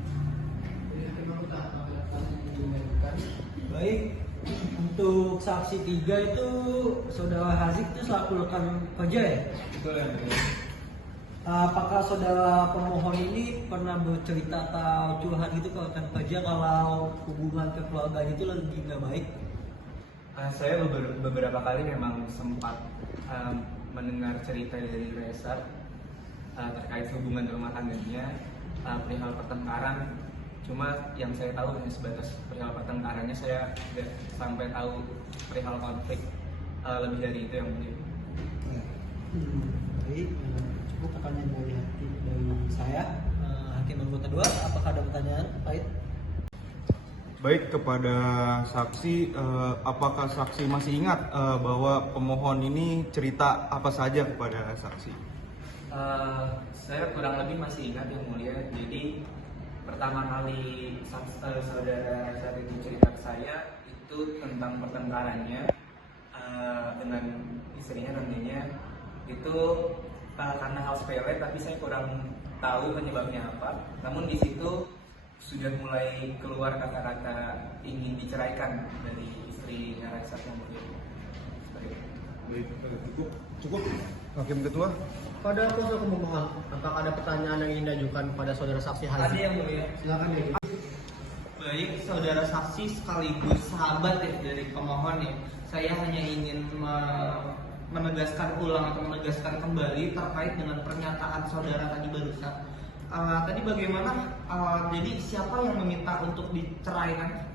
Baik, untuk saksi 3 itu saudara Hazik itu selaku rekan kerja ya? Betul ya. Apakah saudara pemohon ini pernah bercerita atau curhat gitu ke rekan kerja kalau hubungan kekeluargaan itu lagi nggak baik? Saya beberapa kali memang sempat mendengar cerita dari Reza terkait hubungan rumah tangganya, perihal pertengkaran. Cuma yang saya tahu hanya sebatas perihal pertengkarannya, saya tidak sampai tahu perihal konflik lebih dari itu yang mulia. Baik, cukup pertanyaan dari saya. Hakim anggota 2, apakah ada pertanyaan? Pahit? Baik, kepada saksi, apakah saksi masih ingat bahwa pemohon ini cerita apa saja kepada saksi? Saya kurang lebih masih ingat yang mulia. Jadi pertama kali saudara Reza itu cerita ke saya itu tentang pertengkarannya dengan istrinya tentunya. Itu karena hal sepele, tapi saya kurang tahu penyebabnya apa. Namun di situ sudah mulai keluar kata-kata ingin diceraikan dari istri Reza yang mulia. Baik, cukup. Hakim Ketua. Pada kuasa pemohon, apakah ada pertanyaan yang ingin diajukan kepada saudara saksi Hazik? Ada yang mulia. Silakan ya. Baik, saudara saksi sekaligus sahabat ya dari pemohon ya. Saya hanya ingin menegaskan ulang atau menegaskan kembali terkait dengan pernyataan saudara tadi barusan. Tadi bagaimana? Jadi siapa yang meminta untuk diceraikan?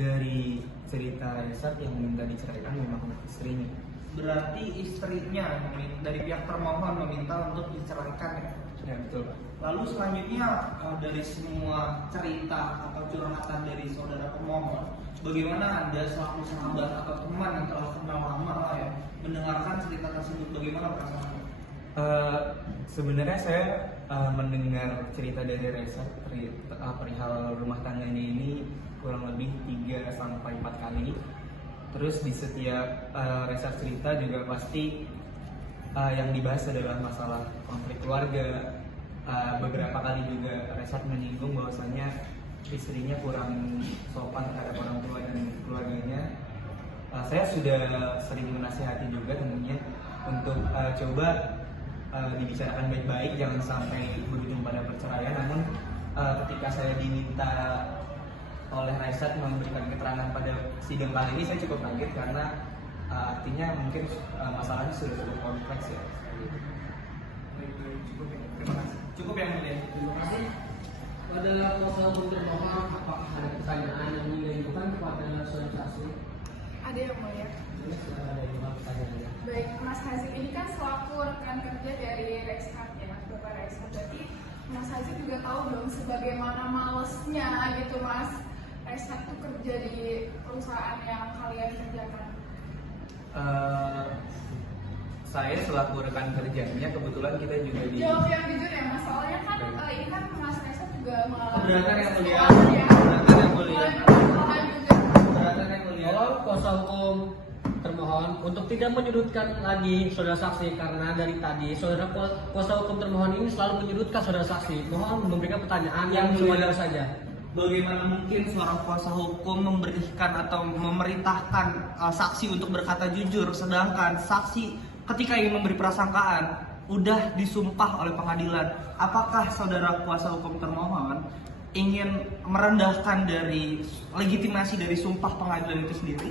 Dari cerita Reza yang minta diceraikan memang istrinya. Berarti istrinya dari pihak termohon meminta untuk diceraikan ya? Ya betul. Lalu selanjutnya dari semua cerita atau curhatan dari saudara pemohon, bagaimana Anda selaku sahabat atau teman yang telah kenal lama lah ya, mendengarkan cerita tersebut, bagaimana perasaan Anda? Sebenarnya saya mendengar cerita dari Reza perihal rumah tangganya ini kurang lebih 3-4 kali. Terus di setiap Reza cerita juga pasti yang dibahas adalah masalah konflik keluarga. Beberapa kali juga Reza menyinggung bahwasannya istrinya kurang sopan terhadap orang tua dan keluarganya. Saya sudah sering menasihati juga tentunya untuk coba dibicarakan baik-baik, jangan sampai berujung pada perceraian. Namun ketika saya diminta oleh Reza memberikan keterangan pada sidang kali ini, saya cukup kaget karena artinya mungkin masalahnya sudah cukup kompleks ya. Terima kasih. Cukup yang mulia. Terima kasih. Pada kuasa hukum termohon, apakah ada pertanyaan yang ingin diajukan kepada saudara saksi? Ada yang mulia. Ada yang pertanyaannya. Baik, Mas Hazik ini kan selaku rekan kerja dari Rexhard ya, Bapak Rexhard. Berarti Mas Hazik juga tahu dong sebagaimana malesnya gitu Mas Rexhard tuh kerja di perusahaan yang kalian kerjakan. Saya selaku rekan kerjanya, kebetulan kita juga di Jawab yang jujur ya Mas, soalnya kan ini kan Mas Rexhard juga mengalami Keberatan yang mulia. ya. Keberatan yang mulia. Mohon jujur. Keberatan yang mulia. Tolong kuasa hukum termohon untuk tidak menyudutkan lagi saudara saksi, karena dari tadi saudara kuasa hukum termohon ini selalu menyudutkan saudara saksi. Mohon memberikan pertanyaan yang wajar saja. Bagaimana mungkin seorang kuasa hukum memberikan atau memerintahkan saksi untuk berkata jujur, sedangkan saksi ketika ingin memberi prasangkaan udah disumpah oleh pengadilan? Apakah saudara kuasa hukum termohon ingin merendahkan dari legitimasi dari sumpah pengadilan itu sendiri?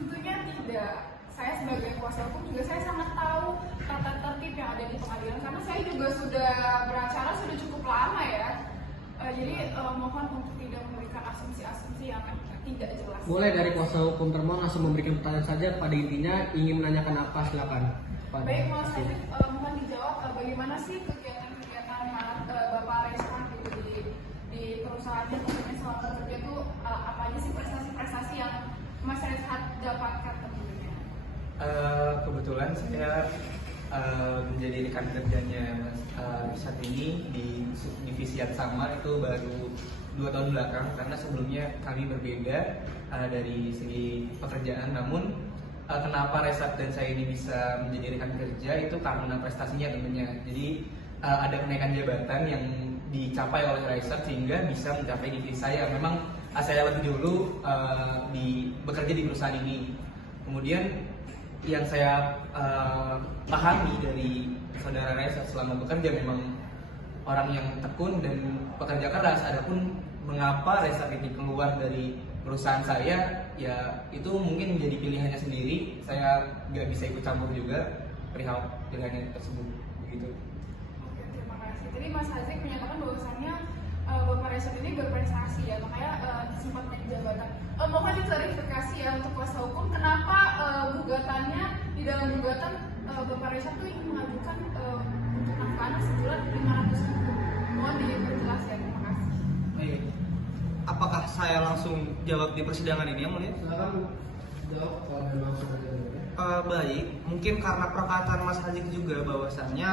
Tentunya tidak. Saya sebagai kuasa hukum juga saya sangat tahu tata tertib yang ada di pengadilan karena saya juga sudah beracara sudah cukup lama ya. Jadi mohon untuk tidak memberikan asumsi-asumsi yang tidak jelas. Mulai dari kuasa hukum termohon langsung memberikan pertanyaan saja, pada intinya ingin menanyakan apa, silakan. Baik, Mas Hazik, mohon dijawab bagaimana sih kegiatan-kegiatan Bapak Rexhard gitu di perusahaannya, tentunya selama kerja itu apa aja sih prestasi-prestasi yang Mas Reshat dapatkan tentunya? Kebetulan saya menjadi rekan kerjanya Mas saat ini di divisi yang sama itu baru 2 tahun belakang, karena sebelumnya kami berbeda dari segi pekerjaan. Namun kenapa Reshat dan saya ini bisa menjadi rekan kerja itu karena prestasinya tentunya. Jadi ada kenaikan jabatan yang dicapai oleh Reshat sehingga bisa mencapai divisi saya. Memang saya lebih dulu bekerja di perusahaan ini. Kemudian yang saya pahami dari saudara Reshat selama bekerja memang orang yang tekun dan pekerja keras. Adapun mengapa Reshat ini keluar dari perusahaan saya, ya itu mungkin menjadi pilihannya sendiri. Saya nggak bisa ikut campur juga perihal pilihannya tersebut. Begitu. Oke, terima kasih. Jadi Mas Hazik menyatakan bahwasannya Bapak Reshat ini berprestasi ya, makanya sempat naik jabatan. Mohon diklarifikasi ya untuk kuasa hukum, kenapa gugatannya di dalam gugatan Bapak Reshat itu ingin mengajukan untuk nafkah anak sebulan 500.000. Mohon diperjelas ya, terima kasih. Baik. Apakah saya langsung jawab di persidangan ini yang mulia? Silakan jawab kalau memang sudah Baik, mungkin karena perkataan Mas Hazik juga bahwasannya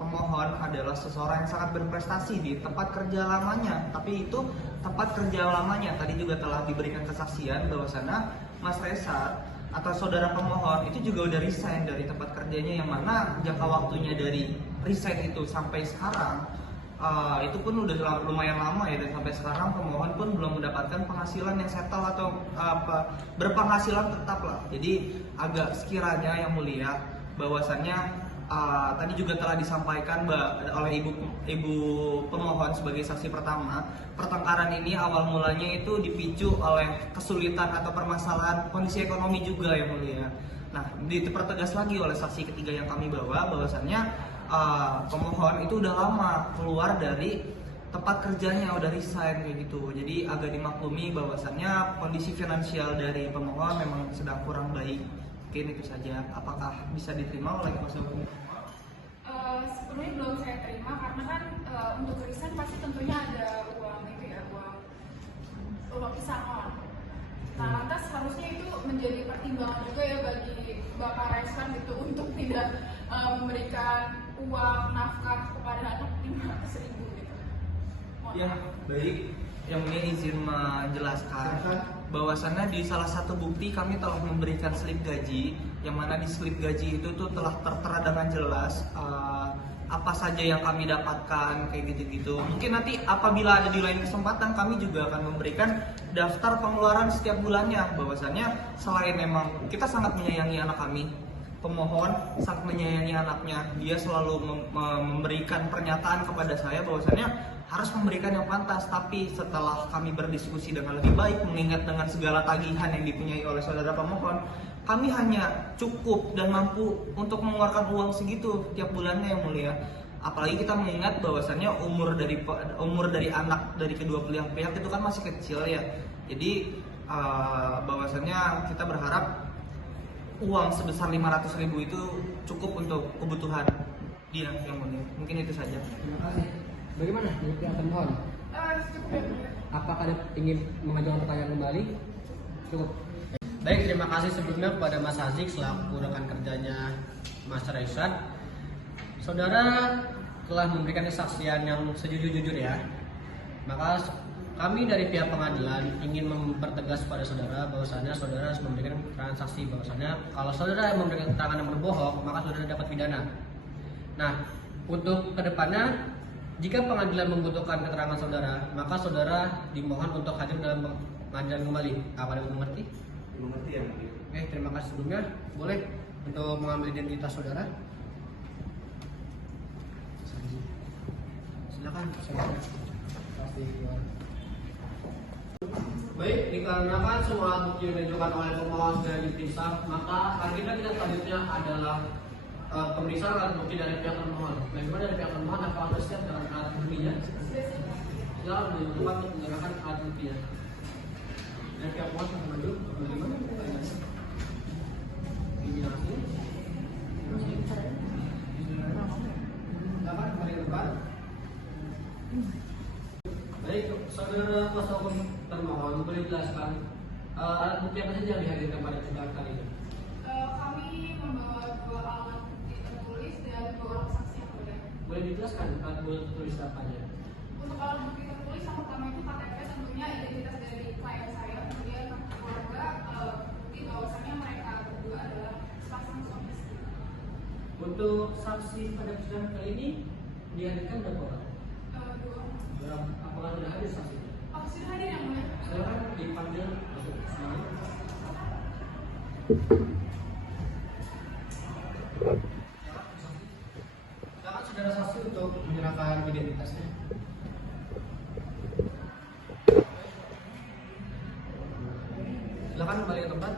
pemohon adalah seseorang yang sangat berprestasi di tempat kerja lamanya. Tapi itu tempat kerja lamanya tadi juga telah diberikan kesaksian bahwasannya Mas Reshat atau saudara pemohon itu juga udah resign dari tempat kerjanya, yang mana jangka waktunya dari resign itu sampai sekarang itu pun udah lumayan lama ya, dan sampai sekarang pemohon pun belum mendapatkan penghasilan yang settle atau berpenghasilan tetap lah. Jadi agak sekiranya yang mulia bahwasannya tadi juga telah disampaikan oleh ibu pemohon sebagai saksi pertama, pertengkaran ini awal mulanya itu dipicu oleh kesulitan atau permasalahan kondisi ekonomi juga yang mulia. Nah, dipertegas lagi oleh saksi ketiga yang kami bawa bahwasannya pemohon itu udah lama keluar dari tempat kerjanya, udah resign kayak gitu. Jadi agak dimaklumi bahwasannya kondisi finansial dari pemohon memang sedang kurang baik. Mungkin itu saja. Apakah bisa diterima oleh kuasa hukum? Sebenarnya belum saya terima karena kan untuk resign pasti tentunya ada uang itu ya, uang pesangon. Nah, lantas harusnya itu menjadi pertimbangan juga ya bagi Bapak Reshat gitu untuk tidak memberikan uang nafkah kepada anak 500.000 gitu. Ya, baik. Yang ini izin menjelaskan bahwasannya di salah satu bukti kami telah memberikan slip gaji, yang mana di slip gaji itu tuh telah tertera dengan jelas apa saja yang kami dapatkan kayak gitu-gitu. Mungkin nanti apabila ada di lain kesempatan kami juga akan memberikan daftar pengeluaran setiap bulannya, bahwasannya selain memang kita sangat menyayangi anak kami, pemohon sangat menyayangi anaknya, dia selalu memberikan pernyataan kepada saya bahwasannya harus memberikan yang pantas. Tapi setelah kami berdiskusi dengan lebih baik, mengingat dengan segala tagihan yang dipunyai oleh saudara pemohon, kami hanya cukup dan mampu untuk mengeluarkan uang segitu tiap bulannya yang mulia. Apalagi kita mengingat bahwasannya umur dari anak dari kedua belah pihak itu kan masih kecil ya. Jadi bahwasannya kita berharap uang sebesar 500.000 itu cukup untuk kebutuhan dia yang mulia. Mungkin itu saja. Terima kasih. Bagaimana dari pihak termohon? Cukup ya, Mulia. Apakah ada ingin mengajukan pertanyaan kembali? Cukup. Baik, terima kasih sebelumnya kepada Mas Hazik selaku rekan kerjanya Mas Reshat. Saudara telah memberikan kesaksian yang sejujur-jujur ya. Maka kami dari pihak pengadilan ingin mempertegas pada saudara bahwasannya saudara harus memberikan keterangan saksi bahwasannya kalau saudara memberikan keterangan yang berbohong maka saudara dapat pidana. Nah, untuk kedepannya jika pengadilan membutuhkan keterangan saudara, maka saudara dimohon untuk hadir dalam pengadilan kembali. Apa Anda mengerti? Mengerti ya. Oke, terima kasih sebelumnya. Boleh untuk mengambil identitas saudara. Silakan. Baik, dikarenakan semua bukti yang diajukan oleh pemohon sudah diperiksa, maka agenda kita selanjutnya adalah pemeriksaan alat bukti dari pihak termohon. Bagaimana dari pihak termohon? Apakah Anda siap dengan alat buktinya? Silakan menunjukkan untuk menggunakan alat buktinya. Dari pihak termohon akan maju. Bagaimana? Iminasi. Silakan kembali ke depan. Baik, saudara kuasa hukum termohon boleh jelaskan Alat bukti apa saja yang dihadirkan pada persidangan kali ini? Kami membawa 2 alat bukti tertulis dan 2 orang saksi yang mulia. Boleh dijelaskan alat bukti tertulis apa aja? Untuk alat bukti tertulis yang pertama itu KTP, tentunya identitas dari klien saya, kemudian kartu keluarga, bukti bahwasannya mereka berdua adalah sepasang suami istri. Untuk saksi pada persidangan kali ini dihadirkan berapa orang? 2 orang. Apakah sudah hadir saksi? Oh, sudah hadir yang mulia. Silakan dipanggil masuk ke sini. Silakan saudara saksi untuk menyerahkan identitasnya. Silakan kembali ke tempat.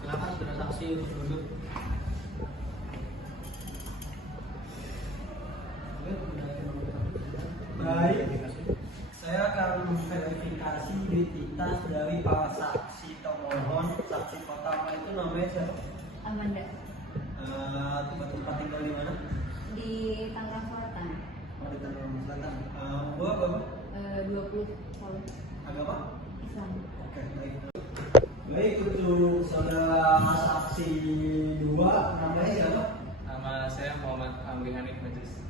Silakan saudara saksi untuk duduk. Baik, saya akan memverifikasi identitas dari para saksi termohon. Saksi pertama itu namanya siapa? Amanda Tempat tinggal di mana? di Tangerang Selatan. Oh, di Tangerang Selatan. Gua Bapak? 20 tahun Agama? Islam. Oke, baik. Baik, untuk saudara saksi 2 namanya siapa? Nama saya Muhammad Amri Hanif Majlis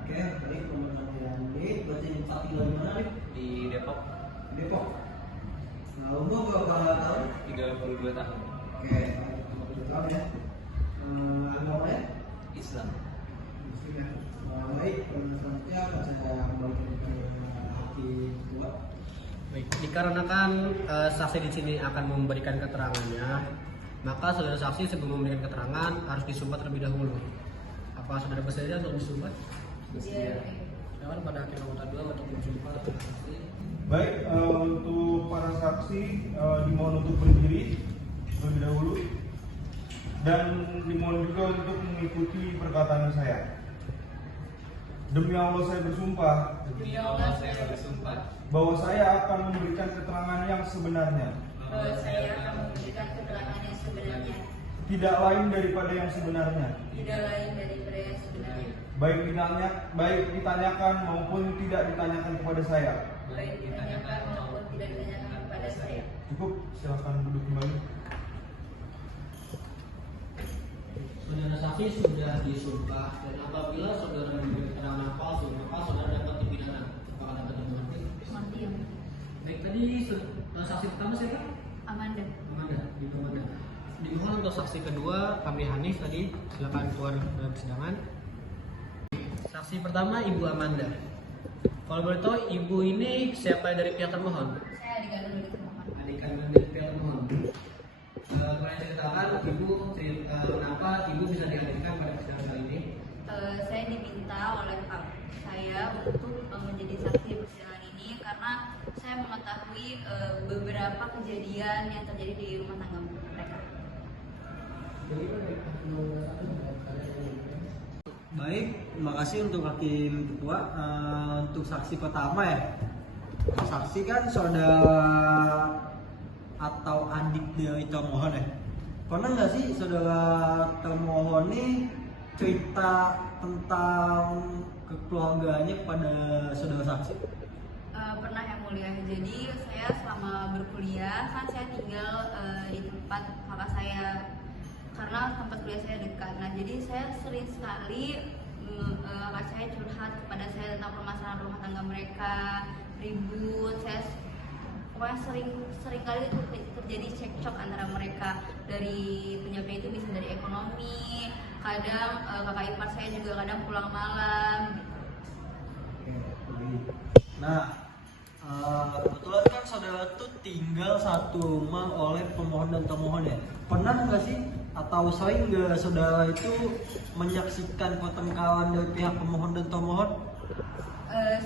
Oke, baik, pemenang ini berarti tempat tinggal di mana nih? di Depok, Depok. Nah, umur berapa tahun? 32 tahun, Oke, 32 tahun ya. Agamanya? Islam. Muslim ya. Baik, selanjutnya akan saya kembalikan ke hakim tua. Baik, dikarenakan saksi di sini akan memberikan keterangannya, maka saudara saksi sebelum memberikan keterangan harus disumbat terlebih dahulu. Apa saudara bersedia untuk disumbat? Iya. Silakan pada hakim anggota 2 untuk mensumbat saksi. Baik, untuk para saksi dimohon untuk berdiri terlebih dahulu dan dimohon juga untuk mengikuti perkataan saya. Demi Allah saya bersumpah Demi Allah saya bersumpah bahwa saya akan memberikan keterangan yang sebenarnya, bahwa saya akan memberikan keterangan yang sebenarnya, tidak lain daripada yang sebenarnya, tidak lain daripada yang sebenarnya, baik ditanyakan maupun tidak ditanyakan kepada saya. baik ditanyakan maupun tidak ditanyakan kepada saya. Cukup, silakan duduk kembali. Saudara saksi sudah disumpah dan apabila saudara memberi keterangan palsu, maka saudara dapat dipidana. Apakah dapat dimengerti? Mati yang Baik, tadi saksi pertama siapa? Amanda. Amanda, Ibu Amanda. Dimohon untuk saksi kedua, Amri Hanif tadi, silakan keluar dalam persidangan. Saksi pertama Ibu Amanda. Kalau boleh tahu, Ibu ini siapa dari pihak termohon? Saya adik kandung dari termohon. Adik kandung dari pihak termohon. Boleh ceritakan Ibu kenapa Ibu bisa dihadirkan pada persidangan kali ini? Saya diminta oleh Pak saya untuk menjadi saksi di persidangan ini karena saya mengetahui beberapa kejadian yang terjadi di rumah tangga mereka. Baik, terima kasih untuk hakim ketua. Untuk saksi pertama ya, saksi kan saudara atau adik dari termohon ya. Pernah nggak sih saudara termohon nih cerita tentang kekeluargaannya kepada saudara saksi? Pernah yang mulia. Jadi saya selama berkuliah kan saya tinggal di tempat kakak saya karena tempat kuliah saya dekat. Nah jadi saya sering sekali kakak saya curhat kepada saya tentang permasalahan rumah tangga mereka, ribut. Saya pokoknya sering kali terjadi cekcok antara mereka. Dari penyebabnya itu bisa dari ekonomi, kadang kakak ipar saya juga kadang pulang malam. Nah, kebetulan kan saudara tuh tinggal satu rumah oleh pemohon dan termohon ya. Pernah nggak sih atau sering nggak saudara itu menyaksikan pertengkaran dari pihak pemohon dan termohon?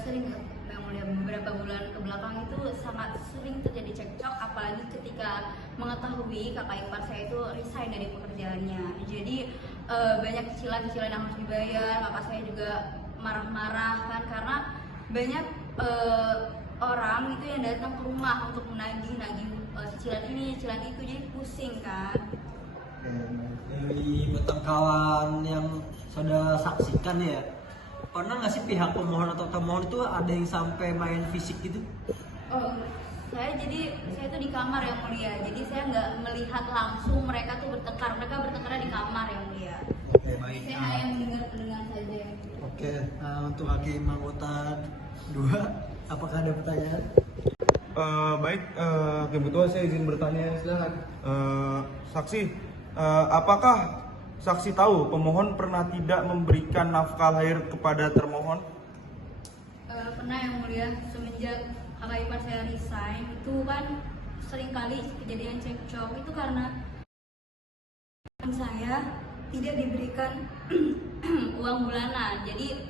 Sering yang mulia, beberapa bulan ke belakang itu sangat sering terjadi cekcok, apalagi ketika mengetahui kakak ipar saya itu resign dari pekerjaannya. Jadi banyak cicilan-cicilan yang harus dibayar. Kakak saya juga marah-marah kan karena banyak orang itu yang datang ke rumah untuk menagih cicilan ini, cicilan itu, jadi pusing kan. Dari pertengkaran yang saudara saksikan ya, pernah nggak sih pihak pemohon atau termohon itu ada yang sampai main fisik gitu? Oh, saya tuh di kamar yang mulia, jadi saya nggak melihat langsung mereka tuh bertengkar, mereka bertengkarnya di kamar yang mulia. Oke, baik. Saya hanya mendengar saja yang mulia. Oke, untuk hakim anggota 2, apakah ada pertanyaan? Baik, Hakim Ketua, saya izin bertanya. Silakan. Saksi, apakah saksi tahu pemohon pernah tidak memberikan nafkah lahir kepada termohon? Pernah yang mulia, semenjak kakak ipar saya resign itu kan sering kali kejadian cekcok itu karena saya tidak diberikan uang bulanan. Jadi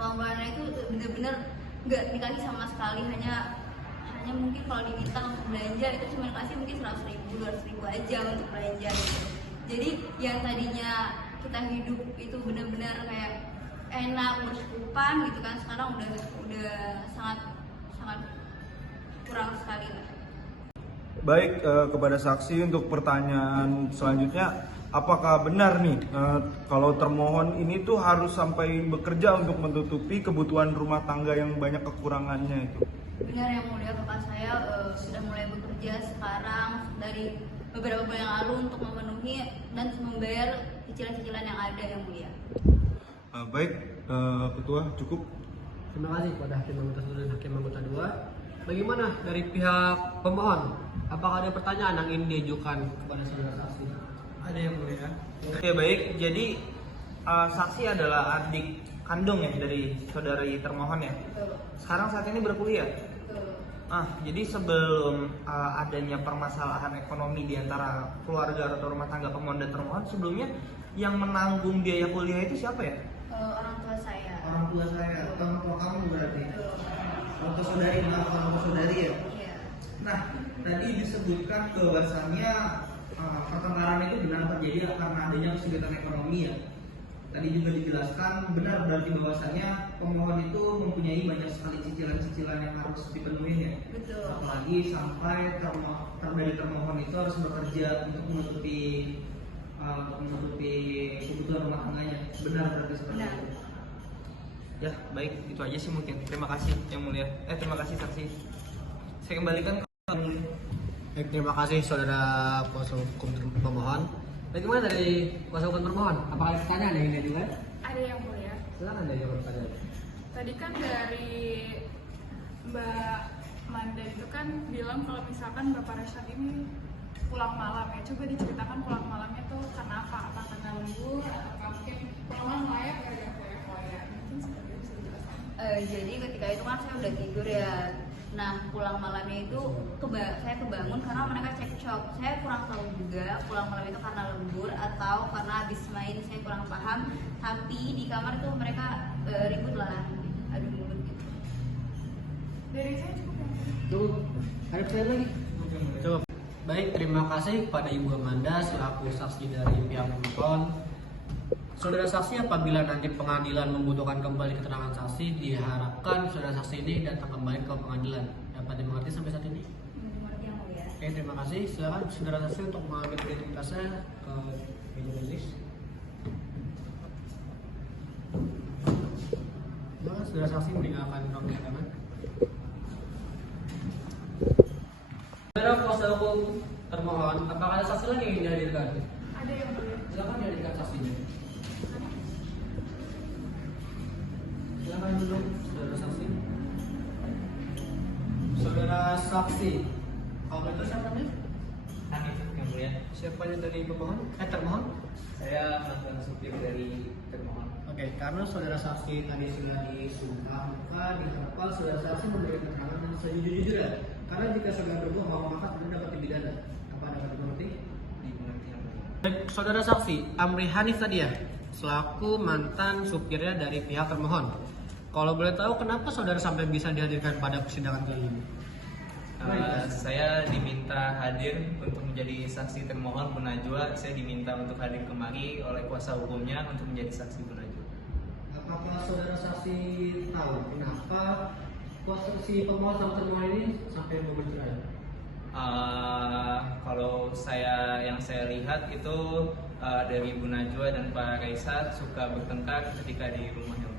uang bulanan itu benar-benar nggak dikasih sama sekali, hanya mungkin kalau diminta untuk belanja itu cuma dikasih mungkin 100.000, 200.000 aja untuk belanja gitu. Jadi yang tadinya kita hidup itu benar-benar kayak enak, bersyukuran gitu kan, sekarang udah sangat kurang sekali lah. Baik, kepada saksi untuk pertanyaan selanjutnya, apakah benar nih kalau termohon ini tuh harus sampai bekerja untuk menutupi kebutuhan rumah tangga yang banyak kekurangannya itu? Benar yang mulia, kakak saya sudah mulai bekerja sekarang dari beberapa bulan yang lalu untuk memenuhi dan membayar cicilan-cicilan yang ada yang mulia. Baik, Ketua, cukup. Terima kasih kepada hakim anggota 1 dan hakim anggota 2. Bagaimana dari pihak pemohon? Apakah ada pertanyaan yang ingin diajukan kepada saudara saksi? Ada yang mulia. Ya baik, jadi saksi adalah adik kandung ya dari saudari termohon ya. Betul. Sekarang saat ini berkuliah. Betul. Jadi sebelum adanya permasalahan ekonomi di antara keluarga atau rumah tangga pemohon dan termohon, sebelumnya yang menanggung biaya kuliah itu siapa ya? Orang tua saya. Orang tua saya, orang tua kamu berarti. Betul. Orang tua saudari, maaf, orang tua saudari ya. Iya. Nah, tadi disebutkan bahwasannya pertengkaran itu benar terjadi karena adanya kesulitan ekonomi ya. Tadi juga dijelaskan benar berarti bahwasannya pemohon itu mempunyai banyak sekali cicilan-cicilan yang harus dipenuhi ya. Betul. Apalagi sampai dari termohon itu harus bekerja untuk menutupi kebutuhan rumah tangganya. Benar berarti seperti Benar. itu. Ya, baik, itu aja sih mungkin. Terima kasih yang mulia. Terima kasih saksi. Saya kembalikan ke yang mulia. Baik, terima kasih saudara kuasa hukum pemohon. Bagaimana dari kuasa hukum termohon? Apakah ada pertanyaan yang ingin diajukan? Ada yang mulia. Silakan diajukan pertanyaan. Tadi kan dari Mbak Manda itu kan bilang kalau misalkan Bapak Rashad ini pulang malam ya. Coba diceritakan pulang malamnya tuh kenapa? Apa karena lembur atau mungkin pulang malam layak gara-gara foya-foya? Mungkin seperti itu bisa dijelaskan. Jadi ketika itu kan saya udah tidur ya. Nah pulang malamnya itu saya kebangun karena mereka cekcok. Saya kurang tahu juga pulang malam itu karena lembur atau karena habis main, saya kurang paham. Tapi di kamar itu mereka ribut lah, adu mulut gitu. Dari saya cukup ya. Cukup. Ada pertanyaan lagi? Cukup. Baik, terima kasih kepada Ibu Amanda selaku saksi dari pihak pemohon. Saudara saksi, apabila nanti pengadilan membutuhkan kembali keterangan saksi, diharapkan saudara saksi ini datang kembali ke pengadilan. Dapat dimengerti sampai saat ini? Mengerti yang mulia. Oke, terima kasih. Silakan saudara saksi untuk mengambil identitasnya ke meja majelis. Silakan saudara saksi meninggalkan ruang persidangan. Saudara kuasa hukum termohon, apakah ada saksi lagi yang ingin dihadirkan? Ada yang mulia. Silakan dihadirkan saksinya. Silakan duduk, saudara saksi. Saudara saksi, kalau itu siapa nih? Hanif yang mulia. Siapanya dari pemohon? Termohon? Saya mantan supir dari termohon. Oke, karena saudara saksi tadi sudah disumpah, maka diharapkan saudara saksi memberi keterangan yang sejujur-jujurnya. Karena jika saudara berbohong, maka tidak dapat dipidana. Apa dapat dimengerti? Dimengerti yang mulia. Baik, saudara saksi, Amri Hanif tadi ya, selaku mantan supirnya dari pihak termohon. Kalau boleh tahu, kenapa saudara sampai bisa dihadirkan pada persidangan kali ini? Saya diminta hadir untuk menjadi saksi termohon Bu Najwa. Saya diminta untuk hadir kemari oleh kuasa hukumnya untuk menjadi saksi Bu Najwa. Apakah saudara saksi tahu kenapa posisi pemohon sama termohon ini sampai mau bercerai? Kalau yang saya lihat itu dari Bu Najwa dan Pak Kaisar suka bertengkar ketika di rumahnya.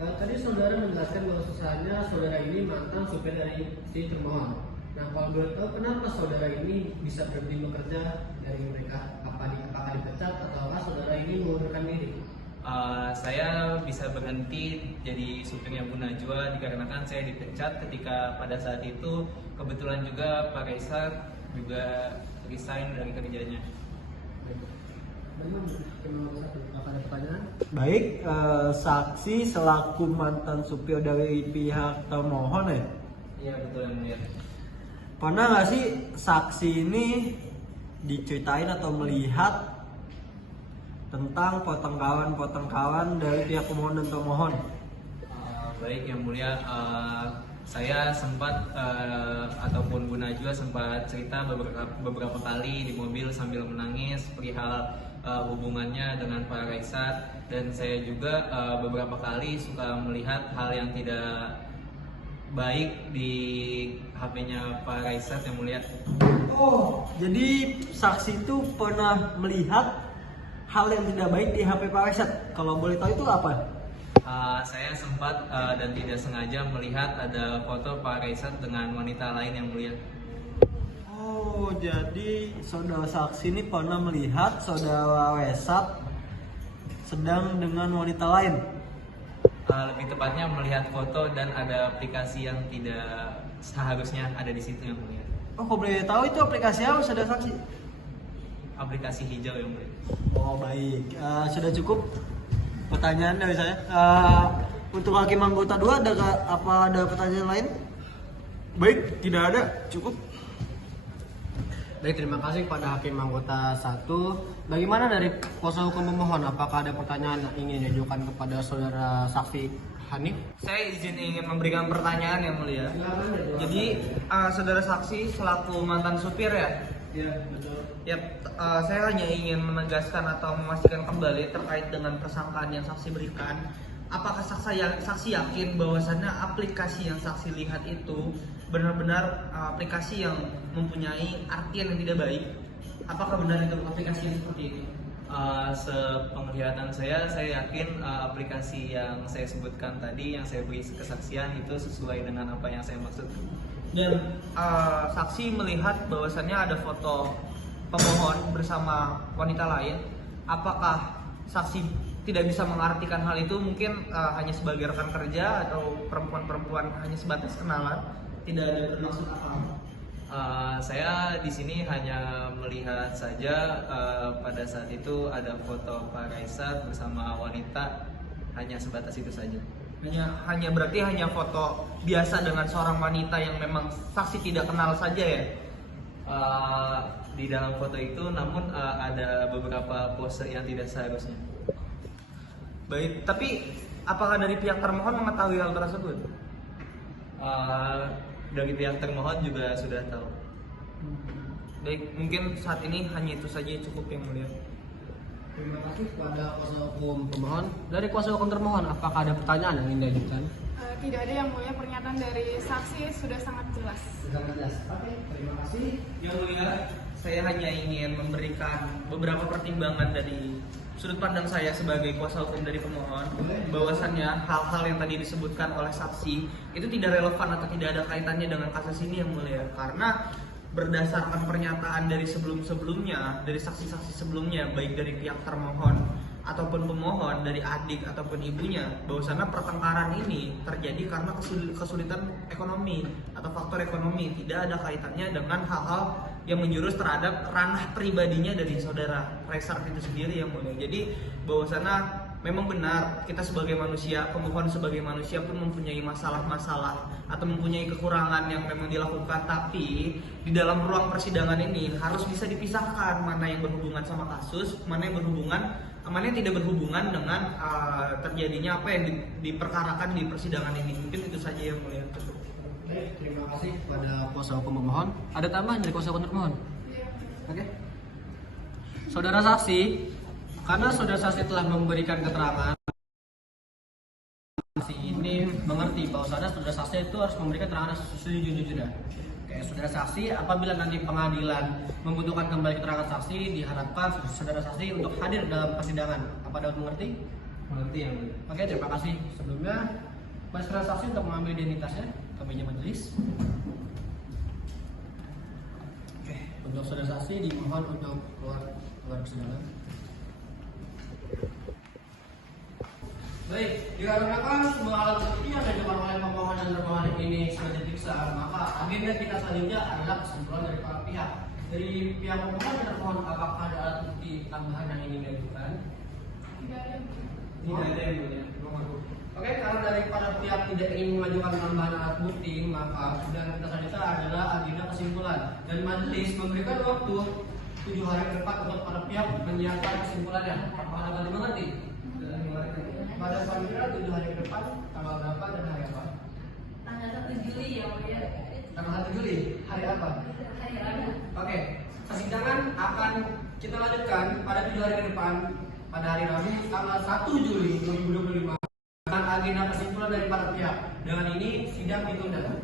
Tadi saudara menjelaskan bahwa sesanya saudara ini mantan supir dari si termohon. Nah, kalau boleh tahu kenapa saudara ini bisa berhenti bekerja dari mereka? Apakah dipecat ataukah saudara ini mengundurkan diri? Saya bisa berhenti jadi supirnya Bu Najwa dikarenakan saya dipecat ketika pada saat itu kebetulan juga Pak Kaisar juga resign dari kerjanya. Apakah ada pertanyaan? Baik, saksi selaku mantan supir dari pihak termohon ya? Iya betul yang mulia. Pernah nggak sih saksi ini diceritain atau melihat tentang potong dari pihak pemohon dan termohon? Baik yang mulia, saya sempat ataupun Bu Najwa sempat cerita beberapa kali di mobil sambil menangis perihal hubungannya dengan Pak Kaisar, dan saya juga beberapa kali suka melihat hal yang tidak baik di HP-nya Pak Kaisar yang mulia. Oh, jadi saksi itu pernah melihat hal yang tidak baik di HP Pak Kaisar. Kalau boleh tahu itu apa? Saya sempat dan tidak sengaja melihat ada foto Pak Kaisar dengan wanita lain yang mulia. Oh, jadi saudara saksi ini pernah melihat saudara Wesat sedang dengan wanita lain? Lebih tepatnya melihat foto dan ada aplikasi yang tidak seharusnya ada di situ yang mulia. Oh, kalau boleh tahu itu aplikasi apa saudara saksi? Aplikasi hijau yang mulia. Oh, baik. Sudah cukup pertanyaan dari saya. Untuk hakim anggota 2 ada pertanyaan lain? Baik, tidak ada. Cukup. Baik, terima kasih kepada hakim anggota 1. Bagaimana dari kuasa hukum pemohon? Apakah ada pertanyaan yang ingin diajukan kepada saudara saksi Hanif? Saya ingin memberikan pertanyaan yang mulia. Jadi saudara saksi selaku mantan supir ya? Iya, betul. Ya, saya hanya ingin menegaskan atau memastikan kembali terkait dengan persangkaan yang saksi berikan. Apakah saksi yakin bahwasannya aplikasi yang saksi lihat itu benar-benar aplikasi yang mempunyai artian yang tidak baik? Apakah benar itu aplikasi yang seperti itu? Sepenglihatan saya yakin aplikasi yang saya sebutkan tadi, yang saya beri kesaksian itu sesuai dengan apa yang saya maksud. Dan saksi melihat bahwasannya ada foto pemohon bersama wanita lain. Apakah saksi tidak bisa mengartikan hal itu? Mungkin hanya sebagai rekan kerja atau perempuan-perempuan hanya sebatas kenalan, tidak ada bermaksud apa-apa. Saya di sini hanya melihat saja pada saat itu ada foto Pak Kaisar bersama wanita, hanya sebatas itu saja. Hanya berarti hanya foto biasa dengan seorang wanita yang memang saksi tidak kenal saja ya? Di dalam foto itu namun ada beberapa pose yang tidak seharusnya. Baik, tapi apakah dari pihak termohon mengetahui hal tersebut? Dari pihak termohon juga sudah tahu. Baik, mungkin saat ini hanya itu saja cukup yang mulia. Terima kasih kepada kuasa hukum pemohon. Dari kuasa hukum termohon, apakah ada pertanyaan yang ingin diajukan? Tidak ada yang mulia, pernyataan dari saksi sudah sangat jelas. Sangat jelas. Oke, terima kasih. Yang mulia, saya hanya ingin memberikan beberapa pertimbangan dari sudut pandang saya sebagai kuasa hukum dari pemohon, bahwasannya hal-hal yang tadi disebutkan oleh saksi itu tidak relevan atau tidak ada kaitannya dengan kasus ini yang mulia, karena berdasarkan pernyataan dari sebelum-sebelumnya, dari saksi-saksi sebelumnya, baik dari pihak termohon ataupun pemohon, dari adik ataupun ibunya, bahwasannya pertengkaran ini terjadi karena kesulitan ekonomi atau faktor ekonomi, tidak ada kaitannya dengan hal-hal yang menjurus terhadap ranah pribadinya dari saudara Kaisar itu sendiri yang mulia. Jadi bahwasannya memang benar kita sebagai manusia, pemohon sebagai manusia pun mempunyai masalah-masalah atau mempunyai kekurangan yang memang dilakukan, tapi di dalam ruang persidangan ini harus bisa dipisahkan mana yang berhubungan sama kasus, mana yang tidak berhubungan dengan terjadinya apa yang diperkarakan di persidangan ini. Mungkin itu saja yang mulia. Baik, terima kasih kepada kuasa hukum pemohon. Ada tambahan dari kuasa hukum termohon? Oke. Saudara saksi, karena saudara saksi telah memberikan keterangan, saksi ini mengerti bahwa saudara saksi itu harus memberikan keterangan sejujur-jujurnya. Oke, saudara saksi, apabila nanti pengadilan membutuhkan kembali keterangan saksi, diharapkan saudara saksi untuk hadir dalam persidangan. Apa dapat mengerti? Mengerti yang mulia. Oke, terima kasih. Sebelumnya, majelis saksi untuk mengambil identitasnya ke meja majelis. Oke, untuk saudara saksi dimohon untuk keluar persidangan. Baik, dikarenakan semua alat bukti yang diajukan oleh pemohon dan termohon ini sudah diperiksa, maka agenda kita selanjutnya adalah kesimpulan dari para pihak. Dari pihak pemohon dan termohon, apakah ada alat bukti tambahan yang ingin diajukan? Tidak ada yang mulia. Oke, karena daripada pihak tidak ingin mengajukan tambahan alat bukti, maka sudah kita selanjutnya adalah agenda kesimpulan. Dan majelis memberikan waktu 7 hari ke depan untuk para pihak menyiapkan kesimpulannya. Apakah dapat dimengerti? Pada selanjutnya 7 hari ke depan, tanggal berapa dan hari apa? Tanggal 1 Juli ya mulia. Tanggal 1 Juli, hari apa? Hari Rabu. Oke, persidangan akan kita lanjutkan pada 7 hari ke depan, pada hari Rabu tanggal 1 Juli 2025 dengan agenda kesimpulan dari para pihak. Dengan ini sidang ditunda.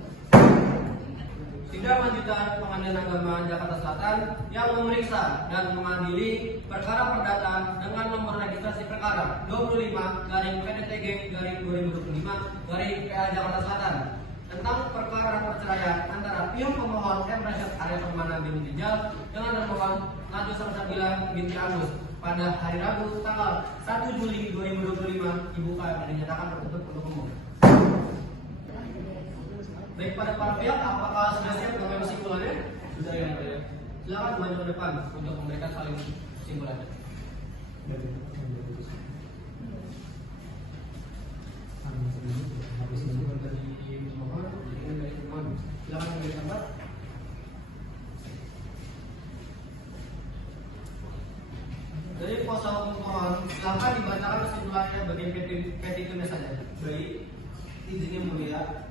Sidang lanjutan Pengadilan Agama Jakarta Selatan yang memeriksa dan mengadili perkara perdata dengan nomor registrasi perkara 25/PDTG/2025/PA Jakarta Selatan tentang perkara perceraian antara pihak pemohon M. Rashid Arya Permana binti Rijal dengan termohon Najwa Salsabila binti Agus pada hari Rabu tanggal 1 Juli 2025 dibuka dan dinyatakan tertutup untuk umum. Baik, pada para pihak, apakah sudah siap dengan kesimpulannya? Sudah yang mulia. Silakan maju ke depan untuk memberikan saling kesimpulannya. Silakan memberi tempat. Dari kuasa hukum pemohon, silakan dibacakan kesimpulannya bagian petitumnya saja. Baik, izinnya mulia.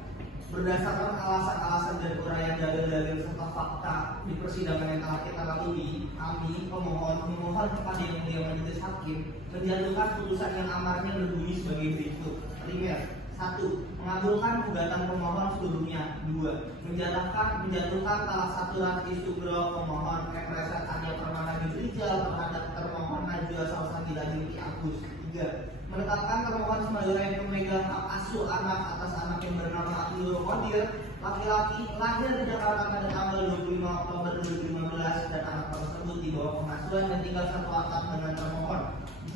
Berdasarkan alasan-alasan dan uraian dalil-dalil serta fakta di persidangan yang telah kita lalui, kami pemohon memohon kepada yang mulia majelis hakim menjatuhkan putusan yang amarnya berbunyi sebagai berikut. Primer, 1. Mengabulkan gugatan pemohon seluruhnya. 2. Menjatuhkan salah satu ranti sugro pemohon M. Rashid Arya Permana binti Rijal terhadap termohon Najwa Salsabila binti Agus. 3. Menetapkan termohon sebagai pemegang hak asuh anak atas anak yang bernama Abdul Qadir, laki-laki, lahir di Jakarta pada tanggal 25 Oktober 2015 dan anak tersebut di bawah pengasuhan dan tinggal satu atap dengan termohon.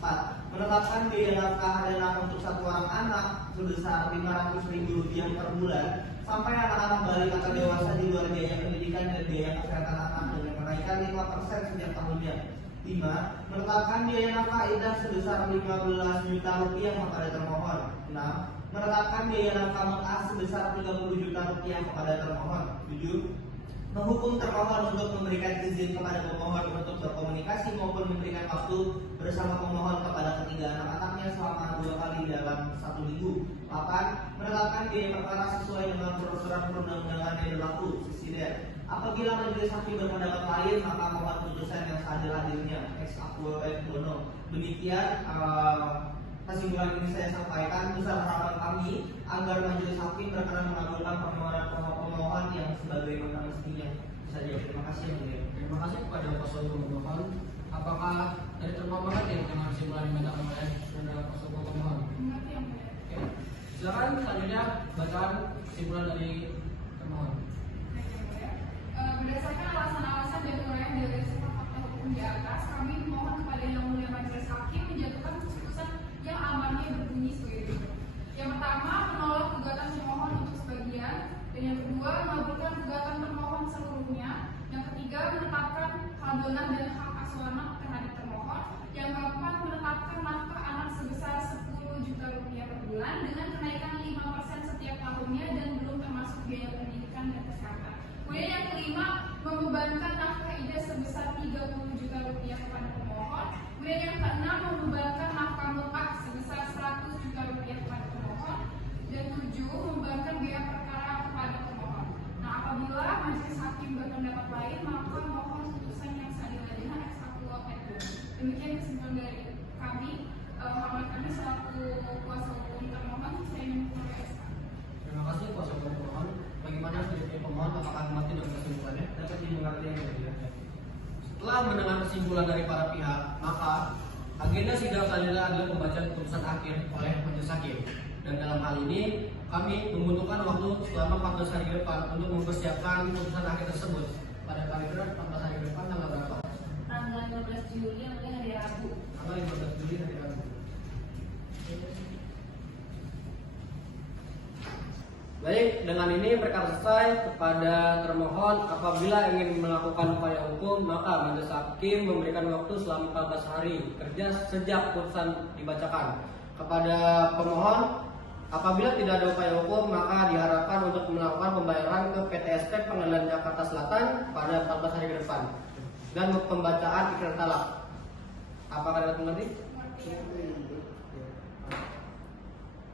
4. Menetapkan biaya nafkah anak untuk satu orang anak sebesar Rp500.000 per bulan sampai anak-anak balik atau dewasa di luar biaya pendidikan dan biaya kesehatan anak dengan kenaikan 5% setiap tahunnya. 5. Menetapkan biaya nafkah iddah sebesar Rp15 juta kepada termohon. 6. Menetapkan biaya nafkah mut'ah sebesar Rp30 juta kepada termohon. 7. Menghukum termohon untuk memberikan izin kepada pemohon untuk berkomunikasi maupun memberikan waktu bersama pemohon kepada ketiga anak-anaknya selama 2 kali dalam 1 minggu. 8. Menetapkan biaya perkara sesuai dengan peraturan perundang-undangan yang berlaku. Presiden. Apabila majelis hakim berpendapat lain, maka mohon putusan yang seadil-adilnya. Ex aequo et bono. Demikian kesimpulan ini saya sampaikan. Besar harapan kami agar majelis hakim berkenan mengabulkan permohonan pemohon yang sebagaimana mestinya. Saja. Terima kasih yang mulia. Terima kasih kepada kuasa hukum pemohon. Apakah dari termohon mengerti dengan kesimpulan yang diminta oleh saudara kuasa hukum pemohon? Mengerti yang mulia. Oke. Silakan selanjutnya bacaan kesimpulan dari termohon. Berdasarkan alasan-alasan dan uraian dari serta fakta hukum di atas, kami mohon kepada yang mulia majelis hakim menjatuhkan keputusan yang amarnya berbunyi sebagai berikut. Yang pertama, menolak gugatan pemohon untuk sebagian, dan yang kedua, mengabulkan gugatan termohon seluruhnya. Yang ketiga, menetapkan hadonan dan hak asuh anak terhadap termohon. Yang keempat, menetapkan nafkah anak sebesar Rp10 juta per bulan dengan kenaikan 5% setiap tahunnya dan belum termasuk biaya pendidikan dan kesehatan. Kemudian yang kelima, membebankan nafkah iddah sebesar Rp30 juta kepada pemohon. Kemudian yang keenam, membebankan nafkah mut'ah sebesar Rp100 juta kepada pemohon. Dan 7, membebankan biaya perkara kepada pemohon. Nah, apabila majelis hakim berpendapat lain, maka mohon putusan yang seadil-adilnya ex aequo et bono. Demikian kesimpulan dari kami. Hormat kami selaku kuasa hukum termohon, saya mengucapkan SK. Terima kasih kuasa hukum pemohon. Bagaimana dari pemohon, apakah mengerti dengan kesimpulannya? Dapat dimengerti yang mulia. Setelah mendengar kesimpulan dari para pihak, maka Agenda sidang selanjutnya adalah pembacaan putusan akhir oleh majelis hakim. Dan dalam hal ini kami membutuhkan waktu selama 14 hari ke depan untuk mempersiapkan putusan akhir tersebut. Pada paragraf 14 hari ke depan tanggal berapa? Tanggal 15 Juli yang mungkin hari Rabu. Tanggal 15 Juli hari Rabu. Baik, dengan ini perkara selesai. Kepada termohon, apabila ingin melakukan upaya hukum, maka majelis hakim memberikan waktu selama 14 hari kerja sejak putusan dibacakan. Kepada pemohon, apabila tidak ada upaya hukum, maka diharapkan untuk melakukan pembayaran ke PTSP Pengadilan Jakarta Selatan pada 14 hari ke depan dan pembacaan ikrar talak. Apakah dapat mengerti?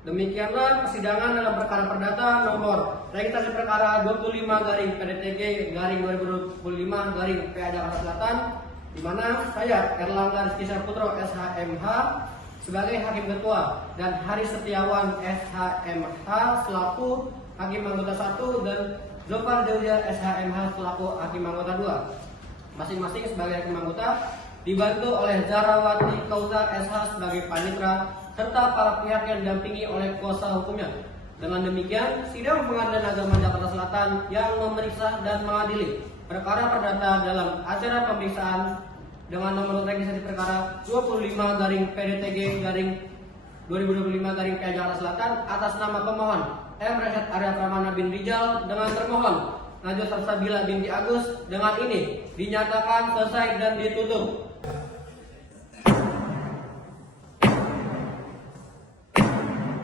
Demikianlah persidangan dalam perkara perdata nomor registrasi perkara 25/PDTG/2025/PA Jakarta Selatan, di mana saya Erlangga Rizky Saputra SHMH sebagai hakim ketua dan Haris Setiawan SHMH selaku hakim anggota 1 dan Zofar Jauziah SHMH selaku hakim anggota 2, masing-masing sebagai hakim anggota, dibantu oleh Zarawati Kausar SH sebagai panitera serta para pihak yang didampingi oleh kuasa hukumnya. Dengan demikian, sidang Pengadilan Agama Jakarta Selatan yang memeriksa dan mengadili perkara perdata dalam acara pemeriksaan dengan nomor registrasi perkara 25/PDTG/2025/PA Jakarta Selatan atas nama pemohon M. Rashad Arya Pramana bin Rijal dengan termohon Najwa Salsabila binti Agus, dengan ini dinyatakan selesai dan ditutup.